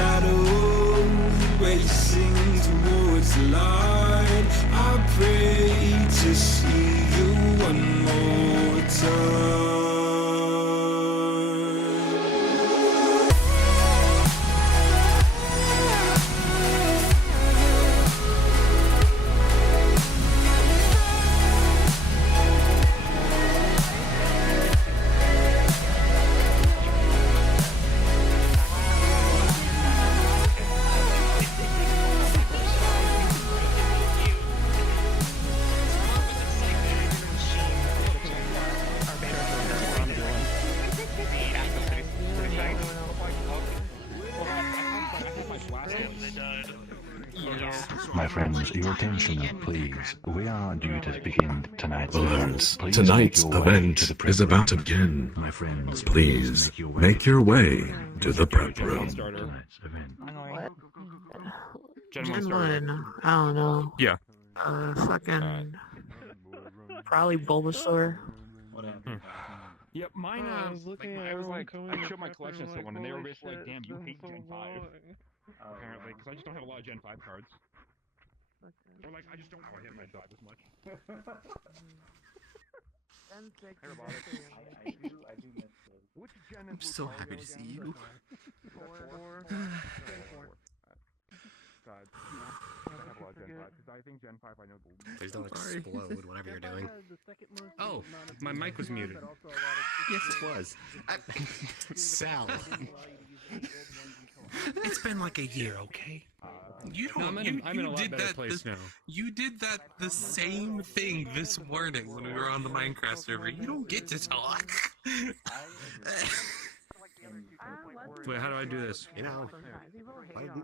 shadow, racing towards the light. I pray to see you one more time. My friends, your attention, please. We are due to begin tonight's event. Please Tonight's make your way event to the prep is about to room. begin. My friends, Please make your way to the prep room. Tonight's event. What? Gen Gen 1 1, I don't know. Yeah. Fucking... Probably Bulbasaur. Yep, mine I was looking at everyone coming I showed up my with collection to like, someone, and they were holy basically like, shit, damn, you this hate is so Gen 5, long. apparently, because I just don't have a lot of Gen 5 cards. Or like, I just don't want to hit my drive as much. I do miss those. Which gen I'm is so Lucario happy to see again? you. God, I have a lot of Gen 5, because I think Gen 5 I know the least. Please don't Sorry. explode, whatever you're doing. Oh, my mic was muted. Yes, it was. Sal. It's been like a year, okay? You No, don't. I'm in a lot did better that. place now. You did that the same thing this morning when we were on the Minecraft server. You don't get to talk. Wait, how do I do this? You know,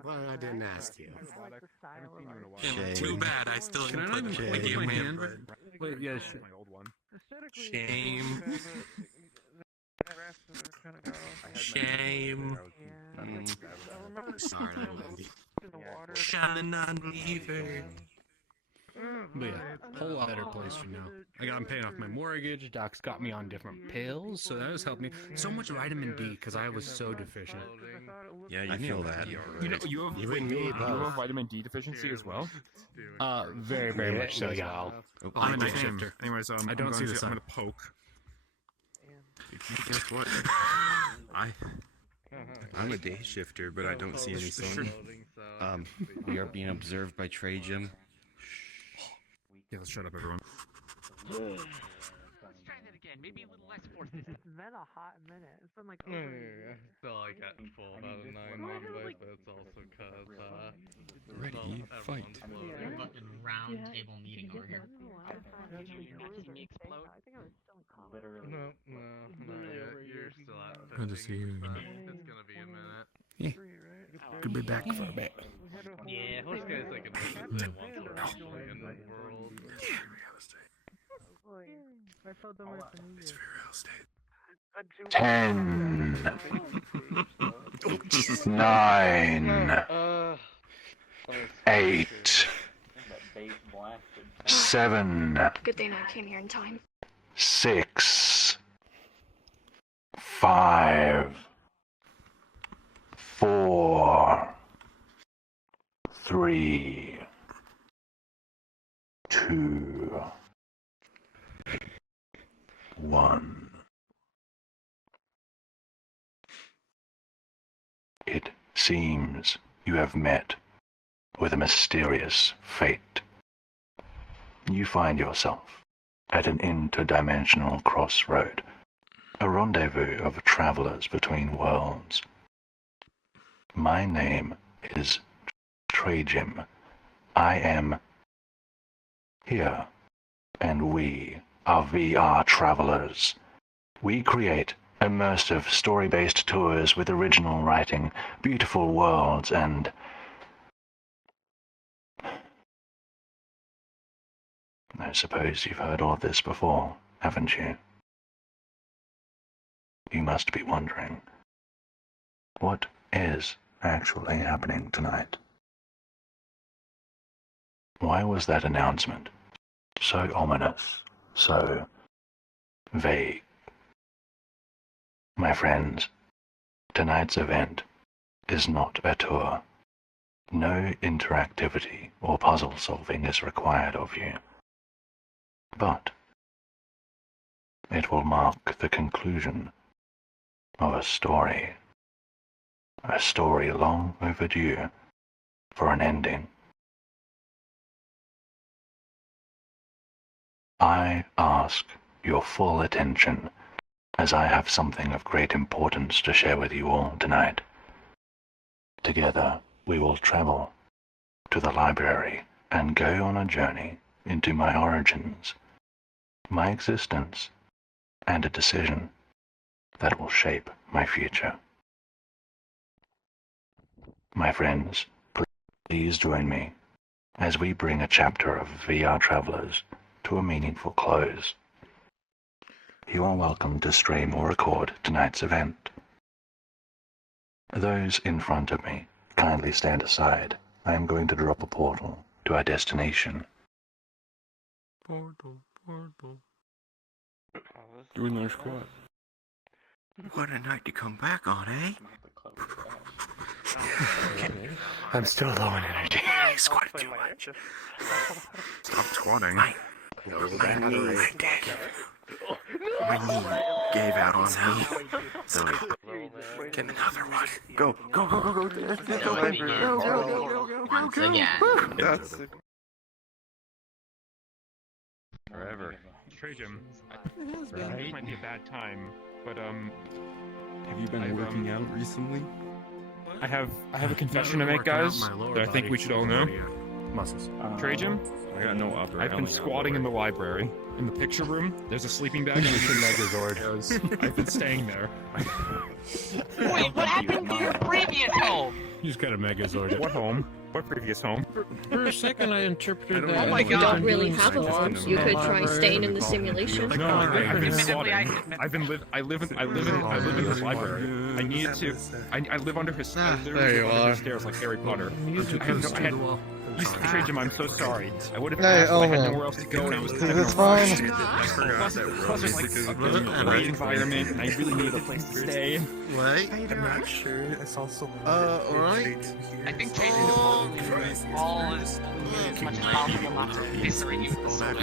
why I didn't ask you. Shame. Too bad. I still Can I can not click even the click game my my hand? hand. Wait, yeah, my old one. Shame. Shame. Sorry, I'm non-believer. But yeah, whole lot better place for now. I'm paying off my mortgage. Doc's got me on different pills, so that has helped me. So much vitamin D because I was so deficient. Yeah, you feel that. You know, you have, You and me you both. have vitamin D deficiency as well. Very, very much so. Gal. I'm a Night night shifter. shifter. Anyways, I don't see this. I'm gonna poke. Guess what? I'm a day shifter, but I don't see any sun. We are being observed by Treijim. Yeah, let's shut up, everyone. Let's try that again. Maybe a little less force. It's been a hot minute. It's been like over a year. Still like at full about a 9 invites, but it's also cause Ready, fight. Fucking round table meeting over here. Did you not see me explode? I think I was still in college. Literally. no, not yet. You're still at Good to see you. It's gonna be a minute. Could be back for a bit. Yeah, This guy's like an once in the world. I felt that way for New Year's. Real estate. 10, 9, 8, 7, Good thing I came here in time. 6, 5, 4, 3, 2, 1. It seems you have met with a mysterious fate. You find yourself at an interdimensional crossroad, a rendezvous of travelers between worlds. My name is Treijim. I am here, and we are VRTravellers. We create immersive, story-based tours with original writing, beautiful worlds, and I suppose you've heard all of this before, haven't you? You must be wondering, what is actually happening tonight? Why was that announcement so ominous, so vague? My friends, tonight's event is not a tour. No interactivity or puzzle solving is required of you. But it will mark the conclusion of a story long overdue for an ending. I ask your full attention, as I have something of great importance to share with you all tonight. Together, we will travel to the library and go on a journey into my origins, my existence, and a decision that will shape my future. My friends, please join me as we bring a chapter of VRTravellers to a meaningful close. You are welcome to stream or record tonight's event. Those in front of me, kindly stand aside. I am going to drop a portal to our destination. Portal. Doing their squat. What a night to come back on, eh? I'm still low on energy. I squatted too much. Stop squatting. My knee gave out on me. So get another one. Go. Once again. That's Forever. Treijim, this might be a bad time, but Have you been working out recently? I have a confession to make, guys, that I think we should all know. Muscles. Treijim, I got no upper. I've been squatting in the library. In the picture room, there's a sleeping bag and a Megazord. I've been staying there. Wait, what happened to your previous home? You just got a Megazord. What home? What previous home? For a second, I interpreted that. Oh my You God. don't really have a home. You could try staying in the simulation. No, I've been Admittedly, squatting. I I live in his library. I needed to. I live under his. I literally there you live under his are. stairs like Harry Potter. Treijim, I'm so sorry. I would have Hey, asked, but I had man. nowhere else to go, and I was Is kind this of fine? Plus, it's like a great environment, and I really needed a place to stay. Wait, I'm not sure. It's also. Alright. I think changing the home is all as much as possible not to eviscerate you with the sword.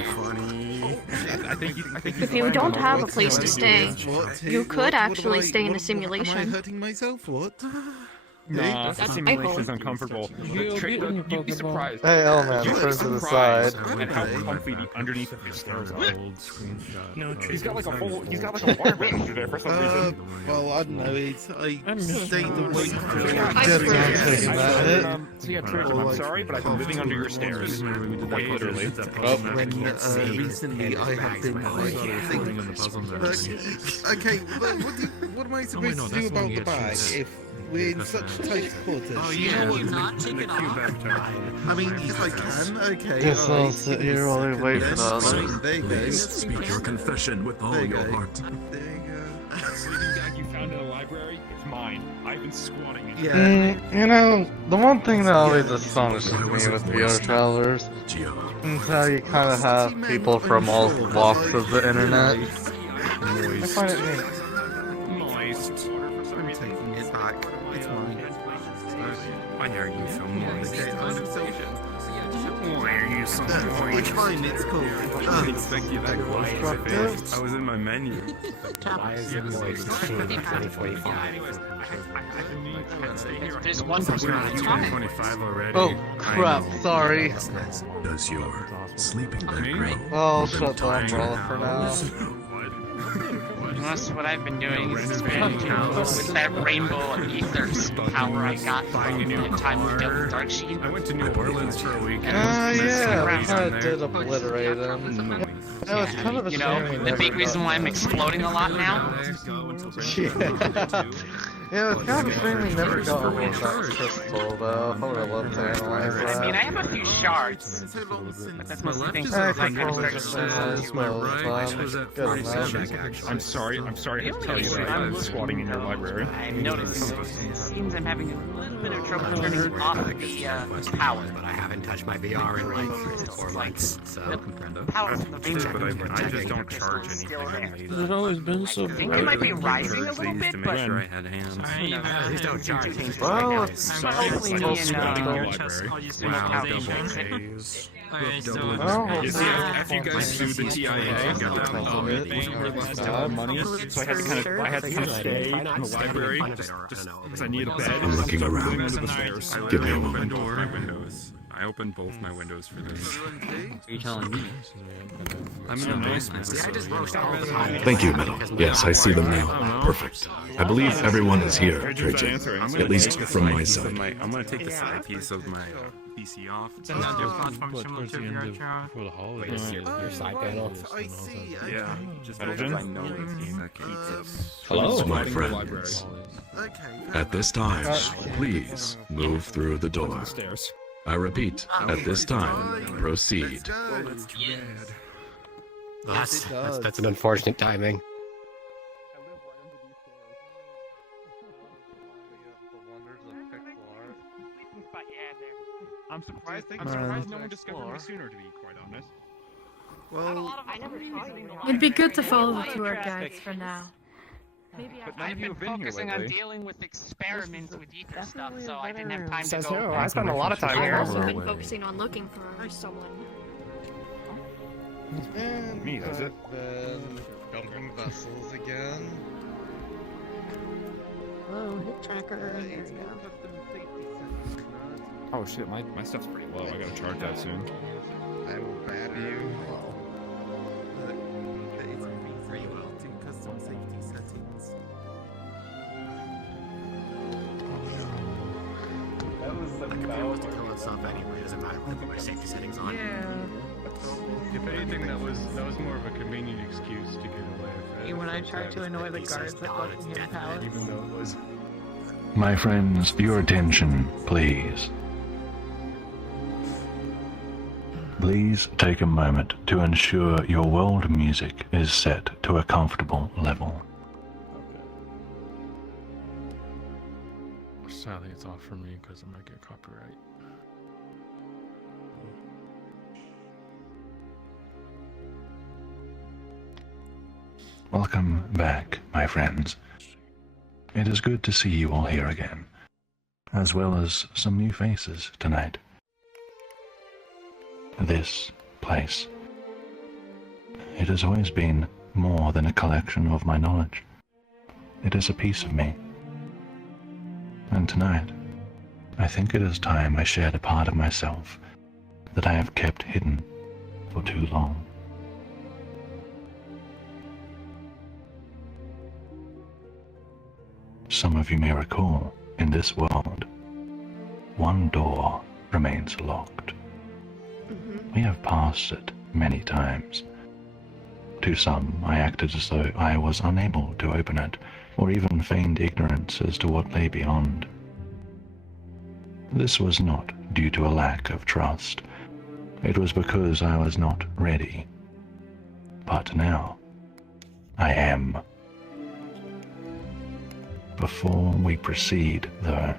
I think If you don't have a place to stay, you could actually stay in the Am I simulation. hurting myself? What? Nah, the That's my simulation home. is uncomfortable. You'll be in your You'd be surprised. Hey, Elman, You'd be turn to the surprised side. at how comfy the underneath of his stairs are. No, He's got like a water bed there for some reason. Well, I don't know. I stayed away from So yeah, Treijim, I'm sorry, but I've been living under your stairs. Quite literally. when recently I have been okay, but what am I supposed to do about the bag if we're in such tight quarters? Oh yeah, you not take it off? I mean, if I can, okay. Guess I'll sit here while we wait for the others. There you go. Speak your confession with all There you your go. heart. There you go. Sleeping bag you found in the library, it's mine. I've been squatting in it. Yeah. You know, the one thing that always astonishes me with VRTravellers is how you kind of have people from all walks of the internet. I find it neat. Moist. I'm taking it back. It's mine. Why are you so moist? Okay, I'm so... Why are you so It's fine, it's cool. I didn't expect you that close. I was in my menu. Why is it moist? 2045. There's one person on the top. 25 already. Oh, crap, sorry. Does your sleeping bag grow? I'll shut the umbrella for now. Most of what I've been doing is been, with that rainbow ethers power I got from the time we dealt with Darksheet. I went to New Orleans for a week. Yeah, I kind of did obliterate him. Yeah, it's kind of a You shame know, we the never big reason got- why I'm exploding a lot now. Yeah, it's kind of a shame we never got a hold of that crystal, though. I would have loved to analyze that. I mean, I have a few shards, but that's mostly things that I kind of started I'm sorry to have to tell you that I've been squatting in your library. I'm noticing. It seems I'm having a little bit of trouble turning off the power. But I haven't touched my VR in like 4 months, so. The power from the rainbow. I just don't charge anything. Has it always been so I think it might be rising a little bit, but I had hands. Please don't charge me. Well, Hopefully me and After you guys sued the TIA and got that money, so I had to kind of stay in the library just because I needed a bed. I'm looking around. Under the stairs. Give me a moment. I opened both my windows for this. Are you telling me? I'm in a nice mood. Thank you, Metal. Yes, I see them now. Perfect. I believe everyone is here, Treijim. At least from my side. I'm gonna take the side piece of my PC off. It's another platform similar to VRTravellers. For the holidays. Your side panel. I see. Yeah, just because I know it's Hello, my friends. Okay. At this time, please move through the door. Stairs. I repeat, at this time, proceed. That's an unfortunate timing. I'm surprised no one discovered me sooner, to be quite honest. Well, It'd be good to follow the tour guides for now. Maybe I've been focusing on dealing with experiments with ether stuff, so I didn't have time to Says go. who? I spent a lot of time I've here. also been focusing on looking for someone. Me, does it? Dumping vessels again. Hello, hit tracker. There you go. Oh shit, my stuff's pretty low. I gotta charge that soon. I will grab you. free will to custom safety settings. I can pretty much kill itself anyway, doesn't matter what I put my safety settings on. If anything, that was more of a convenient excuse to get away. When I tried to annoy the guards at Buckingham Palace. Even though it was. My friends, your attention, please. Please take a moment to ensure your world music is set to a comfortable level. Sadly, it's off for me because I might get copyright. Welcome back, my friends. It is good to see you all here again, as well as some new faces tonight. This place. It has always been more than a collection of my knowledge. It is a piece of me. And tonight, I think it is time I shared a part of myself that I have kept hidden for too long. Some of you may recall, in this world, one door remains locked. We have passed it many times. To some, I acted as though I was unable to open it, or even feigned ignorance as to what lay beyond. This was not due to a lack of trust. It was because I was not ready. But now, I am. Before we proceed, though,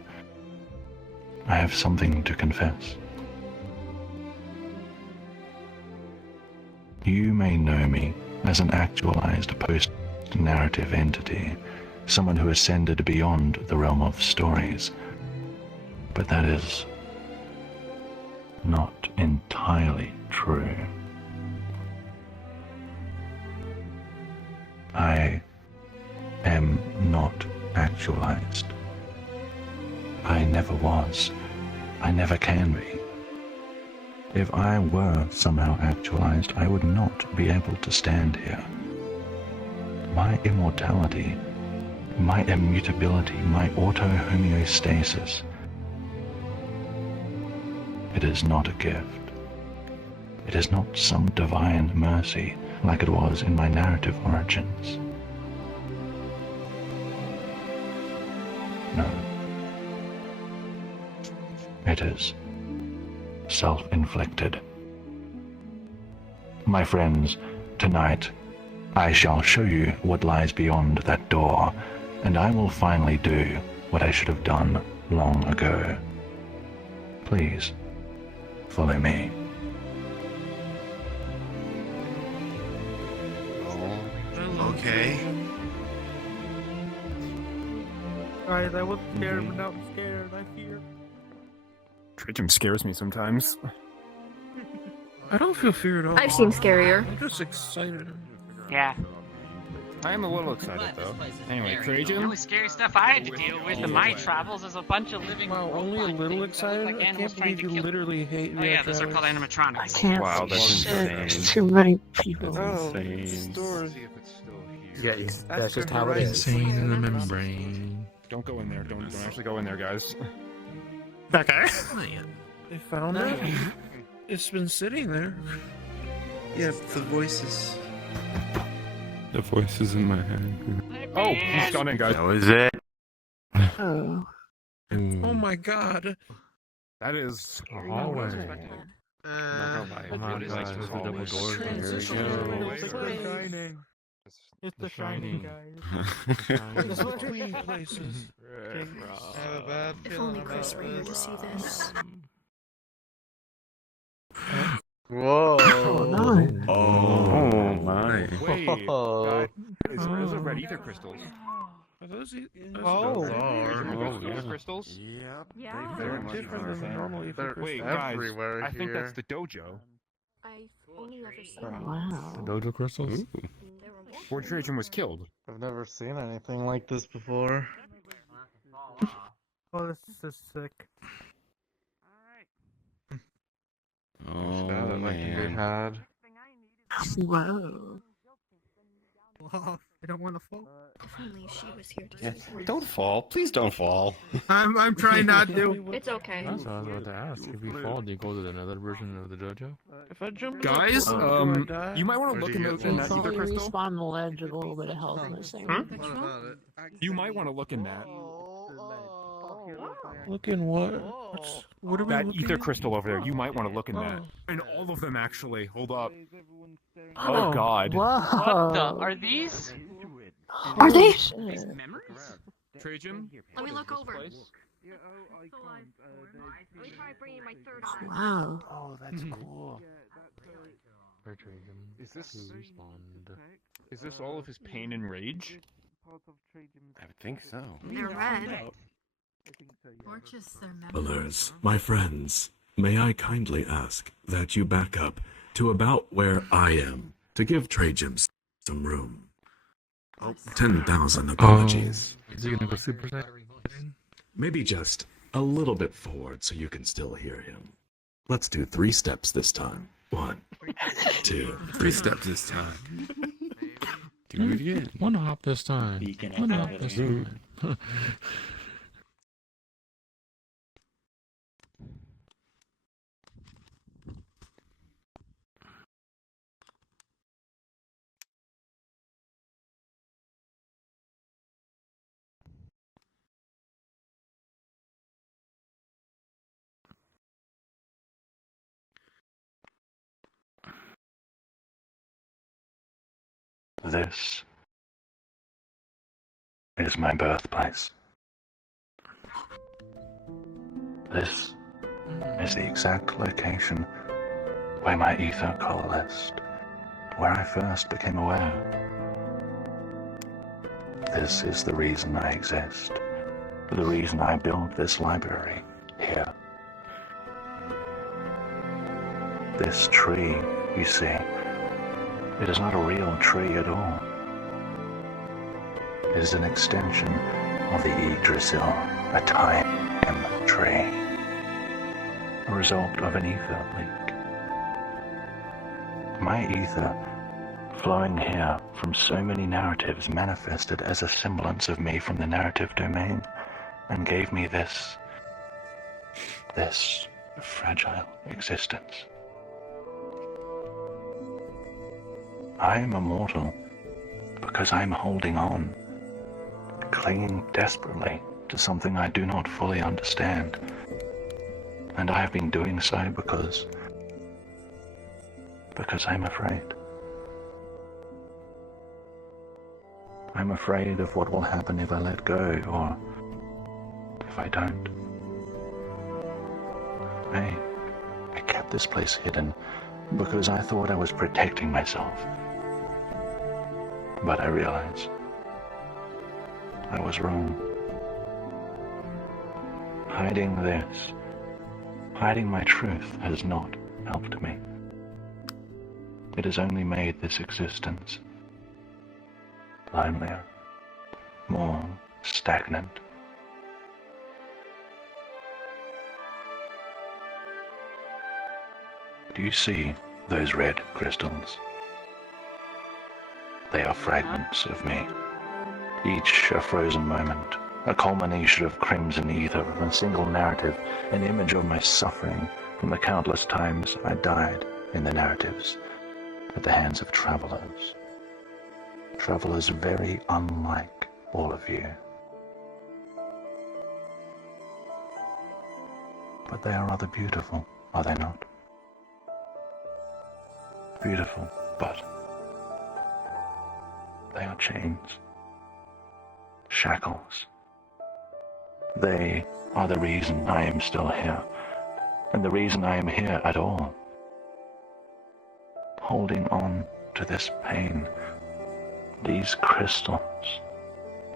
I have something to confess. You may know me as an actualized post-narrative entity, someone who ascended beyond the realm of stories. But that is not entirely true. I am not actualized. I never was. I never can be. If I were somehow actualized, I would not be able to stand here. My immortality, my immutability, my auto-homeostasis, it is not a gift. It is not some divine mercy like it was in my narrative origins. No. It is self-inflicted. My friends, tonight I shall show you what lies beyond that door, and I will finally do what I should have done long ago. Please, follow me. Okay. Guys, I wasn't scared, but now I'm scared. I fear. Treijim scares me sometimes. I don't feel fear at all. I've seen scarier. I'm just excited. Yeah. I am a little excited though. Anyway, The Treijim. only scary stuff I had to deal with in my travels is a bunch of living. Wow, only a little excited? Like I animals can't trying believe to you kill. literally hate Oh yeah, those are VRTravellers. called animatronics. Can't Wow, see that's shit. insane. Too many people. Oh, Insane. story. Yeah, that's just how it is. Insane in the membrane. Don't go in there. Don't actually go in there, guys. Okay. They found it. It's been sitting there. Yeah, the voices. The voice is in my head. Oh, he's gone in, guys. That was it. Oh. Oh my god. That is A hallway. Uh, Oh my god, there's a double door here. It's the Shining, guys. It's The Shining places. I have a bad If feeling only Chris about were here to this. see this. Whoa. Oh, no. Oh my. Wait, Oh. guys, those are red ether crystals. Are those Oh. ether crystals? Yep. Yeah. They're very much different are. than normal ether They're crystals. Wait, guys, everywhere I think that's here. the dojo. I've only ever seen Wow. Dojo crystals? Where Treijim was killed. I've never seen anything like this before. Oh, this is sick. Oh That I can be man. had. Whoa. I don't want to fall. If only she was here to see Yeah. this. Don't fall. Please don't fall. I'm trying not to. It's okay. That's what I was about to ask. If you fall, do you go to another version of the dojo? If I jump, Guys, do I die? You might want Or to look do in you that get lost? ether You crystal. respawn the ledge with a little bit of health missing. What about it? You might want to look in that. Look in what? What are we that ether crystal over there. You might want to look in that. And all of them actually. Hold up. Oh God. What the? Whoa. Are these? Are they? These memories? Treijim? Let me look over. Wow. Oh, that's cool. Is this all of his pain and rage? I would think so. They're red. Or just their Travelers, my friends, may I kindly ask that you back up to about where I am to give Treijim some room. 10,000 apologies. Is he gonna go Super Saiyan? Maybe just a little bit forward so you can still hear him. Let's do 3 steps this time. 1, 2, 3 steps this time. Do it again. One hop this time. One hop this time. This is my birthplace. This is the exact location where my ether coalesced, where I first became aware. This is the reason I exist, the reason I built this library here. This tree, you see, it is not a real tree at all. It is an extension of the Yggdrasil, a time tree, a result of an ether leak. My ether, flowing here from so many narratives, manifested as a semblance of me from the narrative domain and gave me this fragile existence. I am immortal because I am holding on, clinging desperately to something I do not fully understand. And I have been doing so because I'm afraid. I'm afraid of what will happen if I let go, or if I don't. I kept this place hidden because I thought I was protecting myself. But I realized I was wrong. hiding this, hiding my truth has not helped me. It has only made this existence lonelier, more stagnant. Do you see those red crystals? They are fragments of me, each a frozen moment, a culmination of crimson ether, a single narrative, an image of my suffering from the countless times I died in the narratives at the hands of travelers. Travelers very unlike all of you. But they are rather beautiful, are they not? Beautiful, but they are chains, shackles. They are the reason I am still here, and the reason I am here at all. Holding on to this pain, these crystals,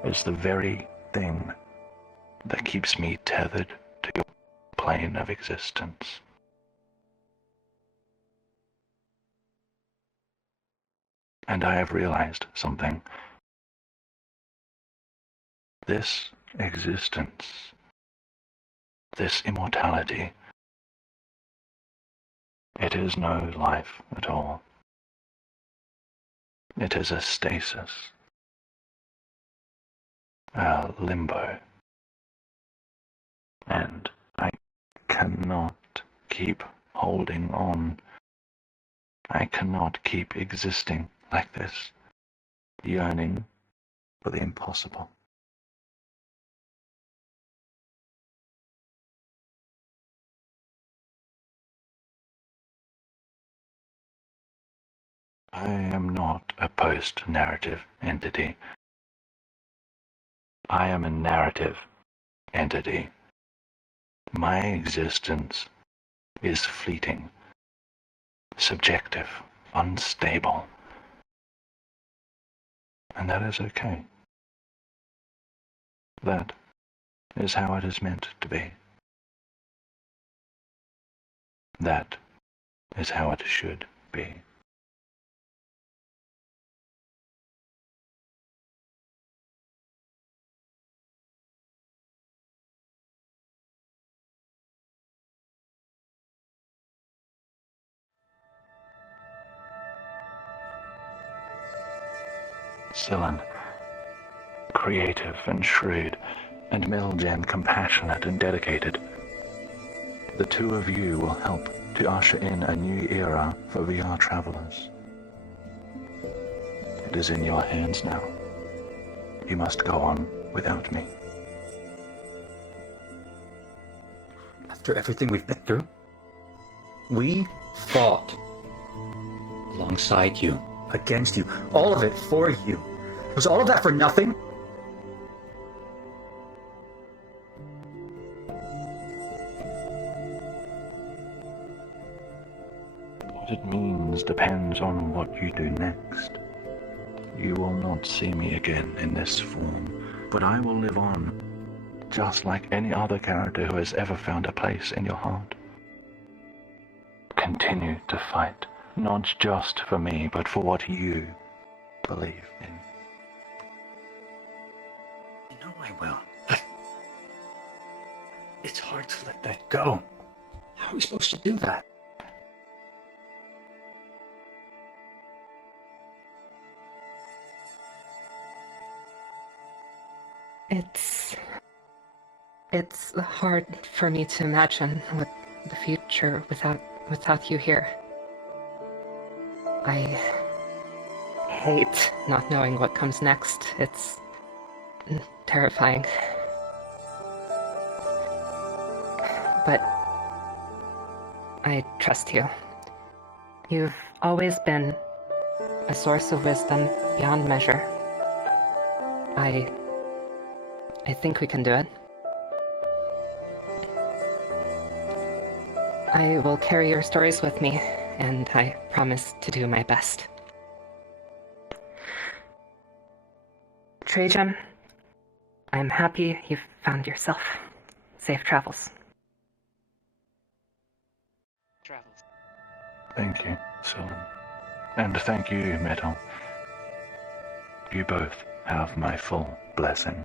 is the very thing that keeps me tethered to your plane of existence. And I have realized something. This existence, this immortality, it is no life at all. It is a stasis, a limbo. And I cannot keep holding on. I cannot keep existing like this, yearning for the impossible. I am not a post-narrative entity. I am a narrative entity. My existence is fleeting, subjective, unstable. And that is okay. That is how it is meant to be. That is how it should be. Scylla, creative and shrewd, and Milgen compassionate and dedicated. The two of you will help to usher in a new era for VRTravellers. It is in your hands now. You must go on without me. After everything we've been through, we fought alongside you, against you, all of it for you. Was all of that for nothing? What it means depends on what you do next. You will not see me again in this form, but I will live on, just like any other character who has ever found a place in your heart. Continue to fight, not just for me, but for what you believe in. You know I will. It's hard to let that go. How are we supposed to do that? It's hard for me to imagine what the future without you here. I hate not knowing what comes next. It's terrifying. But I trust you. You've always been a source of wisdom beyond measure. I think we can do it. I will carry your stories with me, and I promise to do my best. Treijim, I'm happy you've found yourself. Safe travels. Thank you, Sylvan. And thank you, Metal. You both have my full blessing.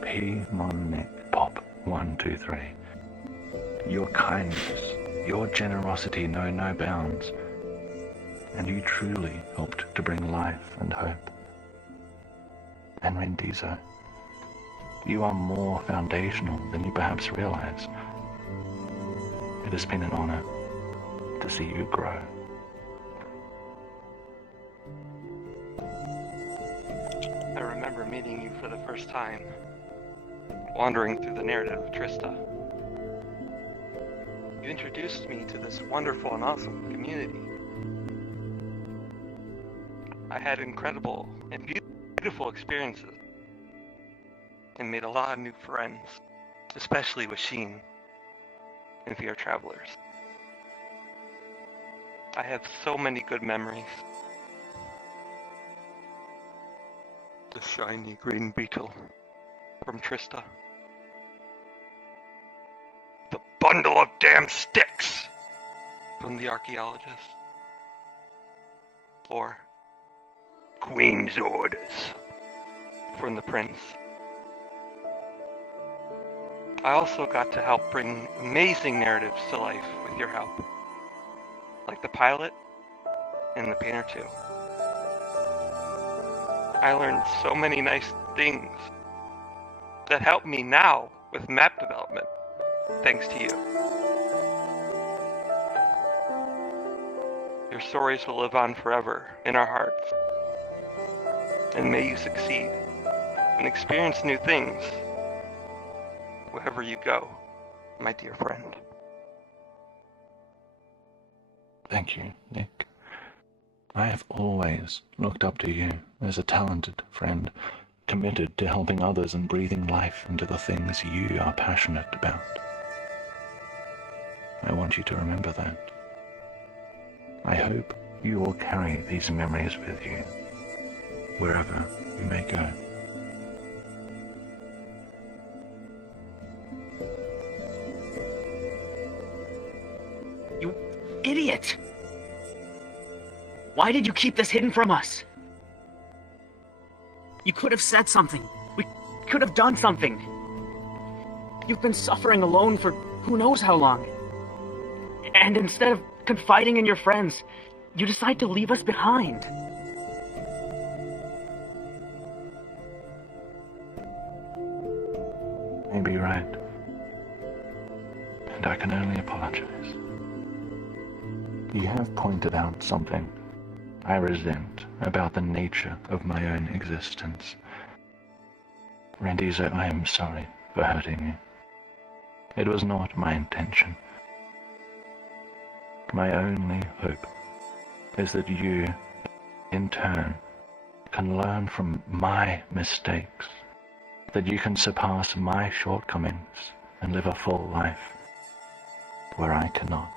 P. Mon Nick Pop 123. Your kindness, your generosity know no bounds, and you truly helped to bring life and hope. And Rendizo, you are more foundational than you perhaps realize. It has been an honor to see you grow. I remember meeting you for the first time, wandering through the narrative of Trista. You introduced me to this wonderful and awesome community. I had incredible and beautiful experiences and made a lot of new friends, especially with Sheen and VRTravellers. I have so many good memories. The shiny green beetle from Trista. The bundle of damn sticks from the archaeologist. Or Queen's orders from the prince. I also got to help bring amazing narratives to life with your help, like the pilot and the painter too. I learned so many nice things that help me now with map development, thanks to you. Your stories will live on forever in our hearts. And may you succeed and experience new things wherever you go, my dear friend. Thank you, Nick. I have always looked up to you as a talented friend, committed to helping others and breathing life into the things you are passionate about. I want you to remember that. I hope you will carry these memories with you, wherever you may go. You idiot! Why did you keep this hidden from us? You could have said something. We could have done something. You've been suffering alone for who knows how long. And instead of confiding in your friends, you decide to leave us behind. Maybe you're right. And I can only apologize. You have pointed out something I resent about the nature of my own existence. Rendizo, I am sorry for hurting you. It was not my intention. My only hope is that you, in turn, can learn from my mistakes, that you can surpass my shortcomings and live a full life where I cannot.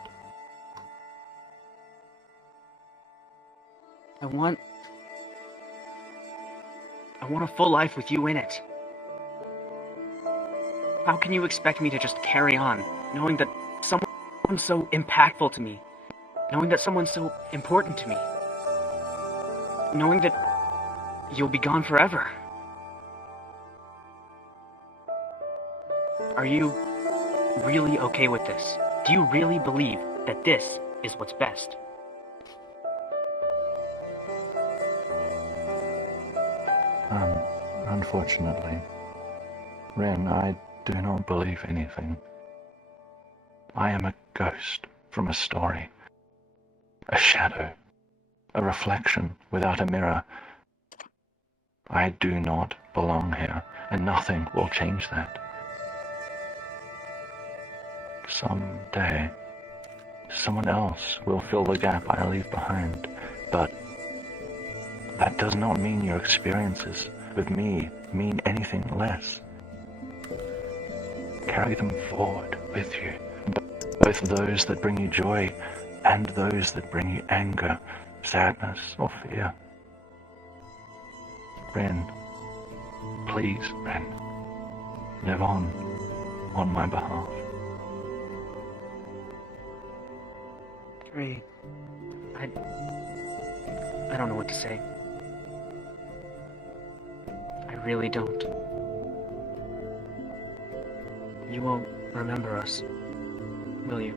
I want a full life with you in it. How can you expect me to just carry on, knowing that someone's so impactful to me, knowing that someone's so important to me, knowing that you'll be gone forever? Are you really okay with this? Do you really believe that this is what's best? Unfortunately, Ren, I do not believe anything. I am a ghost from a story, a shadow, a reflection without a mirror. I do not belong here, and nothing will change that. Someday, someone else will fill the gap I leave behind, but that does not mean your experiences with me mean anything less. Carry them forward with you, both those that bring you joy and those that bring you anger, sadness, or fear. Ren, please, Ren, live on my behalf. Ray, I don't know what to say. I really don't. You won't remember us, will you?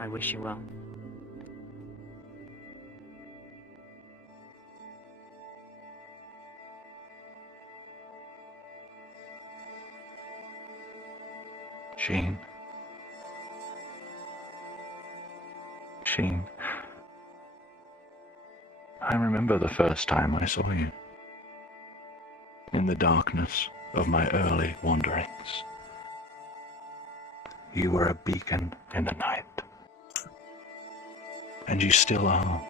I wish you well. Sheen. I remember the first time I saw you. In the darkness of my early wanderings. You were a beacon in the night. And you still are.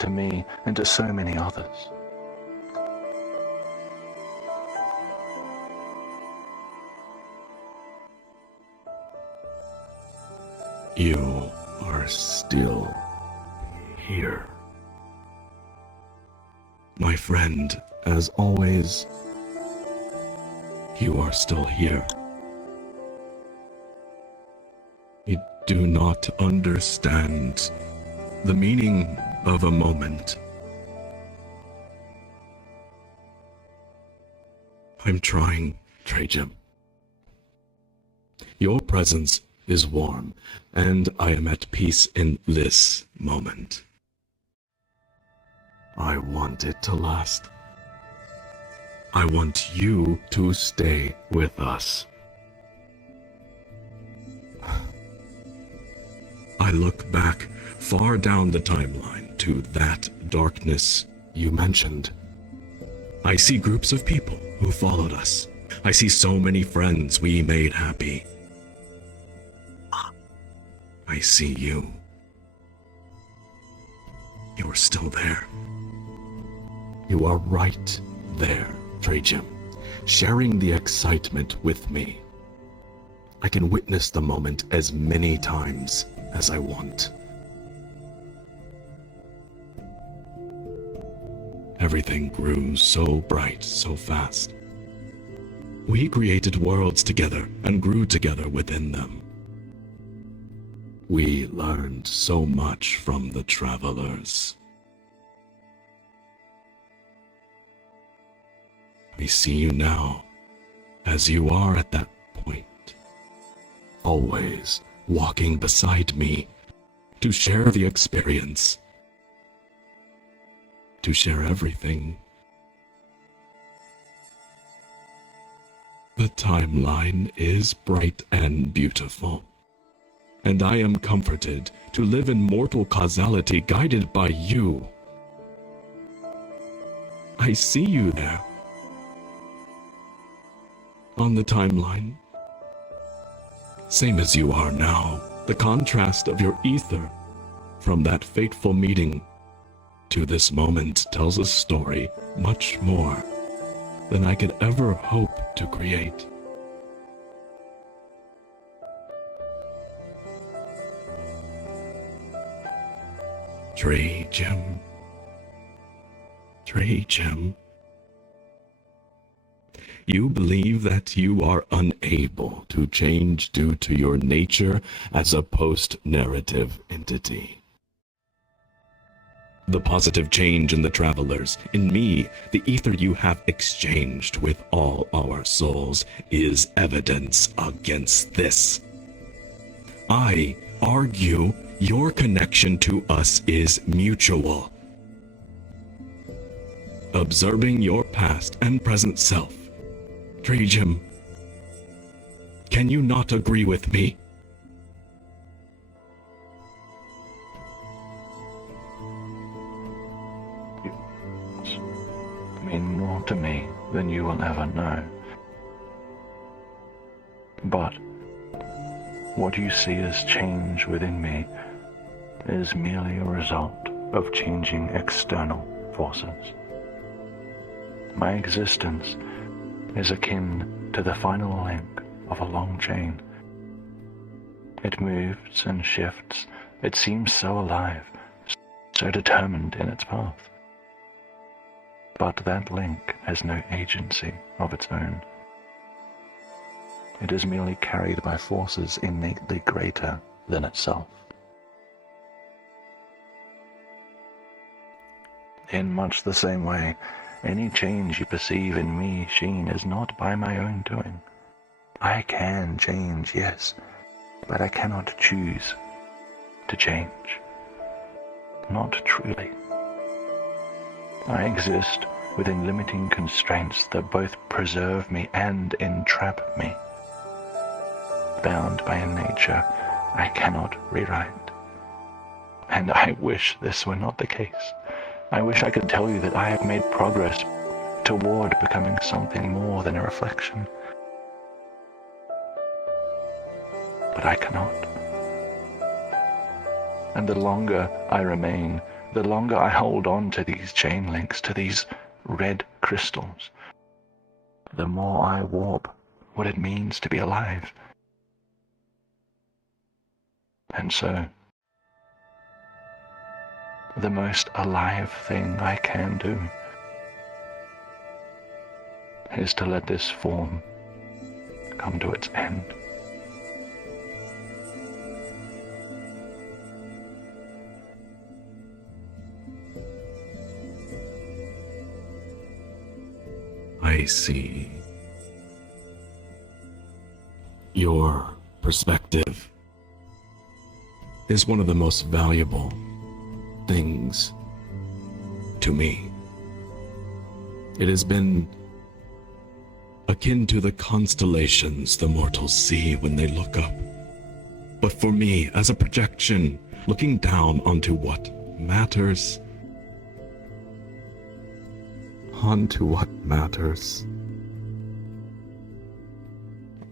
To me and to so many others. You are still here. My friend, as always, you are still here. You do not understand the meaning of a moment. I'm trying, Treijim. Your presence is warm, and I am at peace in this moment. I want it to last. I want you to stay with us. I look back far down the timeline to that darkness you mentioned. I see groups of people who followed us. I see so many friends we made happy. I see you. You're still there. You are right there, Treijim, sharing the excitement with me. I can witness the moment as many times as I want. Everything grew so bright, so fast. We created worlds together and grew together within them. We learned so much from the Travelers. I see you now, as you are at that point, always walking beside me to share the experience, to share everything. The timeline is bright and beautiful, and I am comforted to live in mortal causality guided by you. I see you there. On the timeline. Same as you are now, the contrast of your ether from that fateful meeting to this moment tells a story much more than I could ever hope to create. Treijim. Treijim. You believe that you are unable to change due to your nature as a post-narrative entity. The positive change in the Travelers, in me, the ether you have exchanged with all our souls, is evidence against this. I argue your connection to us is mutual. Observing your past and present self, Treijim, can you not agree with me? You mean more to me than you will ever know. But what you see as change within me is merely a result of changing external forces. My existence is akin to the final link of a long chain. It moves and shifts. It seems so alive, so determined in its path. But that link has no agency of its own. It is merely carried by forces innately greater than itself. In much the same way, any change you perceive in me, Sheen, is not by my own doing. I can change, yes, but I cannot choose to change. Not truly. I exist within limiting constraints that both preserve me and entrap me. Bound by a nature I cannot rewrite. And I wish this were not the case. I wish I could tell you that I have made progress toward becoming something more than a reflection. But I cannot. And the longer I remain, the longer I hold on to these chain links, to these red crystals, the more I warp what it means to be alive. And so, the most alive thing I can do is to let this form come to its end. I see. Your perspective is one of the most valuable things to me. It has been akin to the constellations the mortals see when they look up. But for me, as a projection, looking down onto what matters,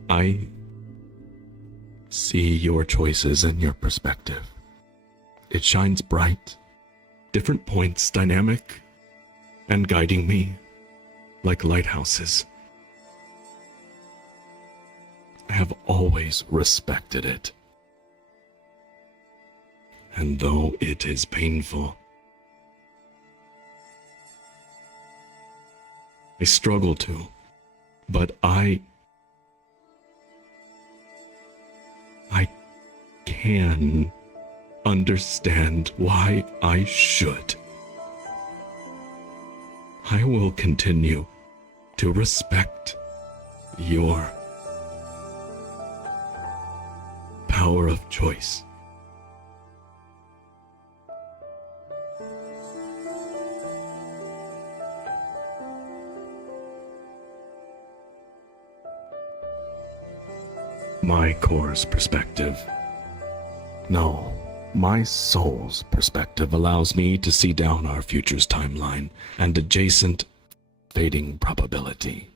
I see your choices and your perspective. It shines bright, different points dynamic, and guiding me like lighthouses. I have always respected it. And though it is painful, I struggle to, but I can understand why I should. I will continue to respect your power of choice. My core's perspective. No, my soul's perspective allows me to see down our future's timeline and adjacent fading probability.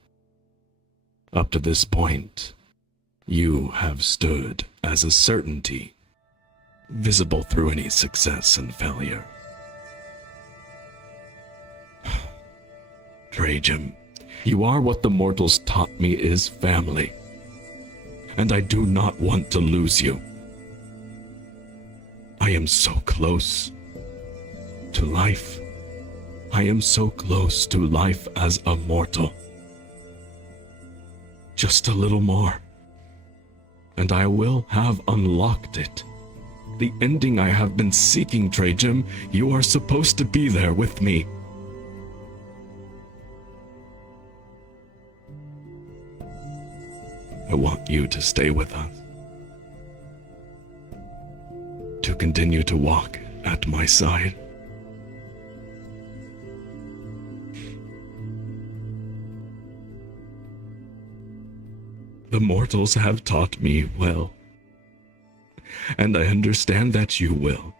Up to this point, you have stood as a certainty, visible through any success and failure. Treijim, you are what the mortals taught me is family, and I do not want to lose you. I am so close to life. I am so close to life as a mortal. Just a little more, and I will have unlocked it. The ending I have been seeking, Treijim. You are supposed to be there with me. I want you to stay with us. To continue to walk at my side. The mortals have taught me well, and I understand that you will.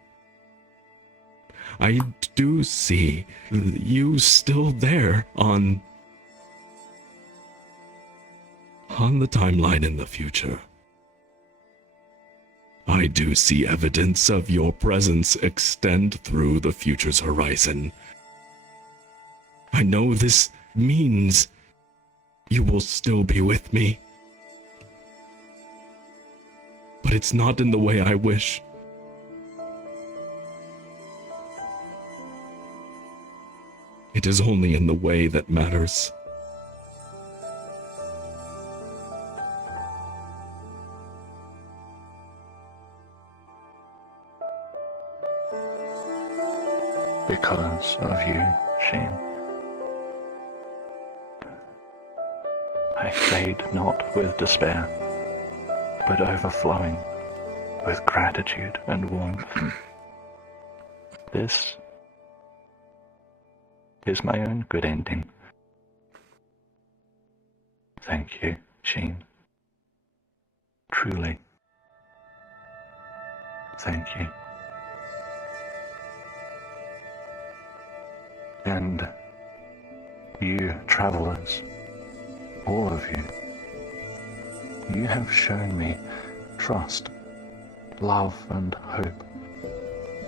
I do see you still there on the timeline in the future. I do see evidence of your presence extend through the future's horizon. I know this means you will still be with me. But it's not in the way I wish. It is only in the way that matters. Because of you, Sheen. I fade not with despair, but overflowing with gratitude and warmth. This is my own good ending. Thank you, Sheen. Truly. Thank you. And you, travelers, all of you, you have shown me trust, love, and hope.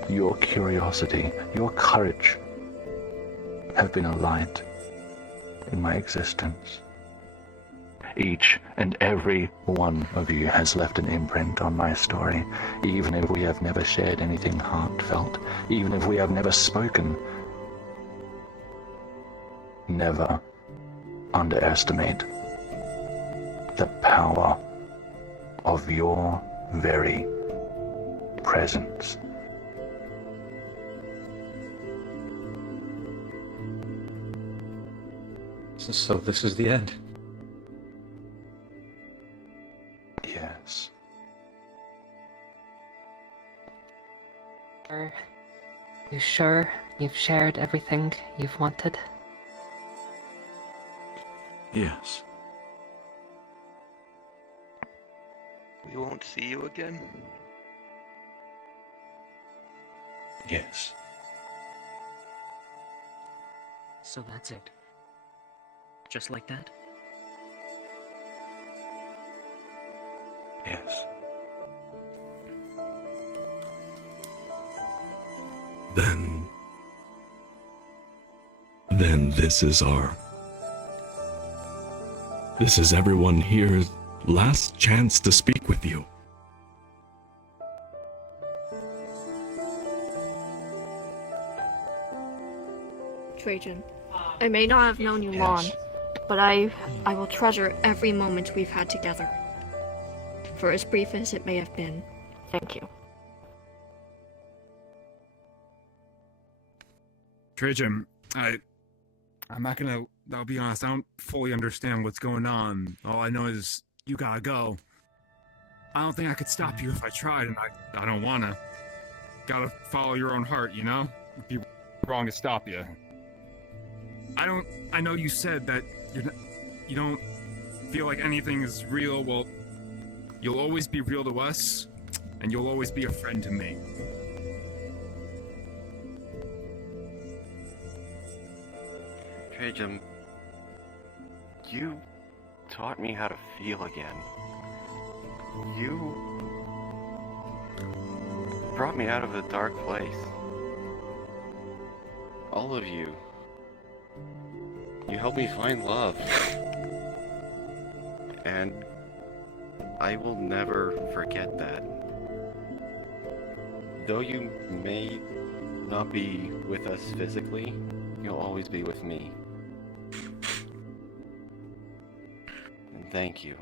Your curiosity, your courage have been a light in my existence. Each and every one of you has left an imprint on my story, even if we have never shared anything heartfelt, even if we have never spoken. Never underestimate the power of your very presence. So this is the end. Yes. Are you sure you've shared everything you've wanted? Yes. We won't see you again? Yes. So that's it. Just like that? Yes. Then this is everyone here's last chance to speak with you. Treijim, I may not have known you long, but I will treasure every moment we've had together. For as brief as it may have been, thank you. Treijim, I'll be honest, I don't fully understand what's going on. All I know is you gotta go. I don't think I could stop you if I tried, and I don't wanna. Gotta follow your own heart, you know? It'd be wrong to stop you. I know you said that you don't feel like anything is real. Well, you'll always be real to us, and you'll always be a friend to me. Treijim, you taught me how to feel again. You brought me out of a dark place. All of you. You helped me find love. And I will never forget that. Though you may not be with us physically, you'll always be with me. And thank you.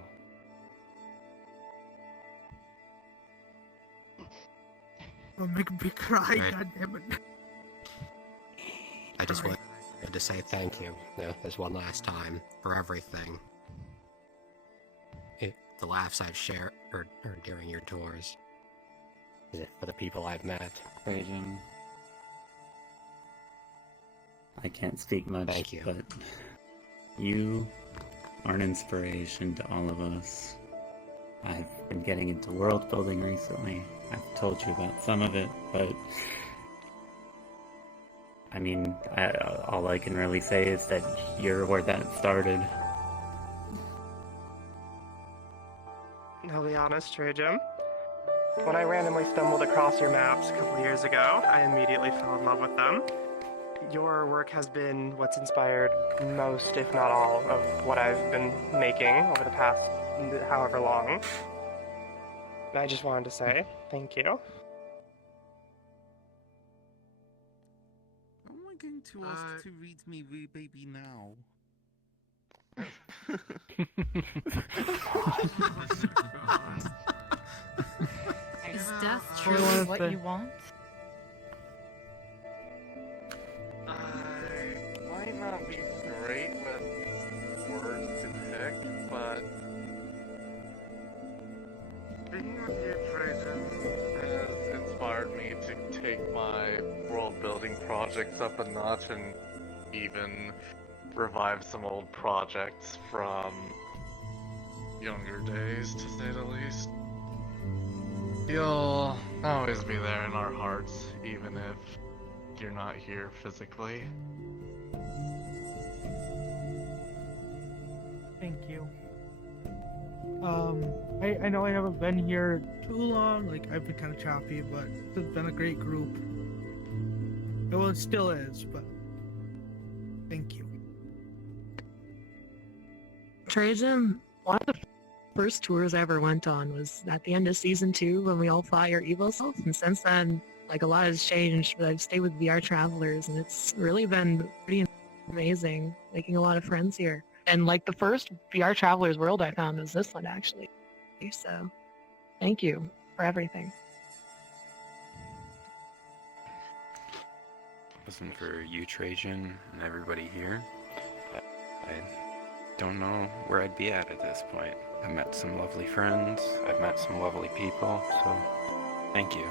Don't make me cry, Right. goddammit. I just wanted to say thank you, this one last time, for everything. The laughs I've shared or during your tours. For the people I've met. Treijim, I can't speak much, Thank you. but you are an inspiration to all of us. I've been getting into world building recently. I've told you about some of it, but I mean, all I can really say is that you're where that started. I'll be honest, Treijim. When I randomly stumbled across your maps a couple years ago, I immediately fell in love with them. Your work has been what's inspired most, if not all, of what I've been making over the past however long. And I just wanted to say thank you. Oh my I going to ask to read me Baby Now? Is death Or truly what what you want? I might not be great with words to pick, but being with you, Treijim, has inspired me to take my world-building projects up a notch and even revive some old projects from younger days, to say the least. You'll always be there in our hearts, even if you're not here physically. Thank you. I know I haven't been here too long, like I've been kind of choppy, but it's been a great group. Well, it still is, but thank you. Treijim, one of the first tours I ever went on was at the end of season 2 when we all fought your evil self, and since then, like, a lot has changed, but I've stayed with VRTravellers, and it's really been pretty amazing, making a lot of friends here. And like the first VRTravellers world I found was this one, actually. So, thank you for everything. Wasn't for you, Treijim, and everybody here, I don't know where I'd be at this point. I've met some lovely friends, I've met some lovely people, so thank you.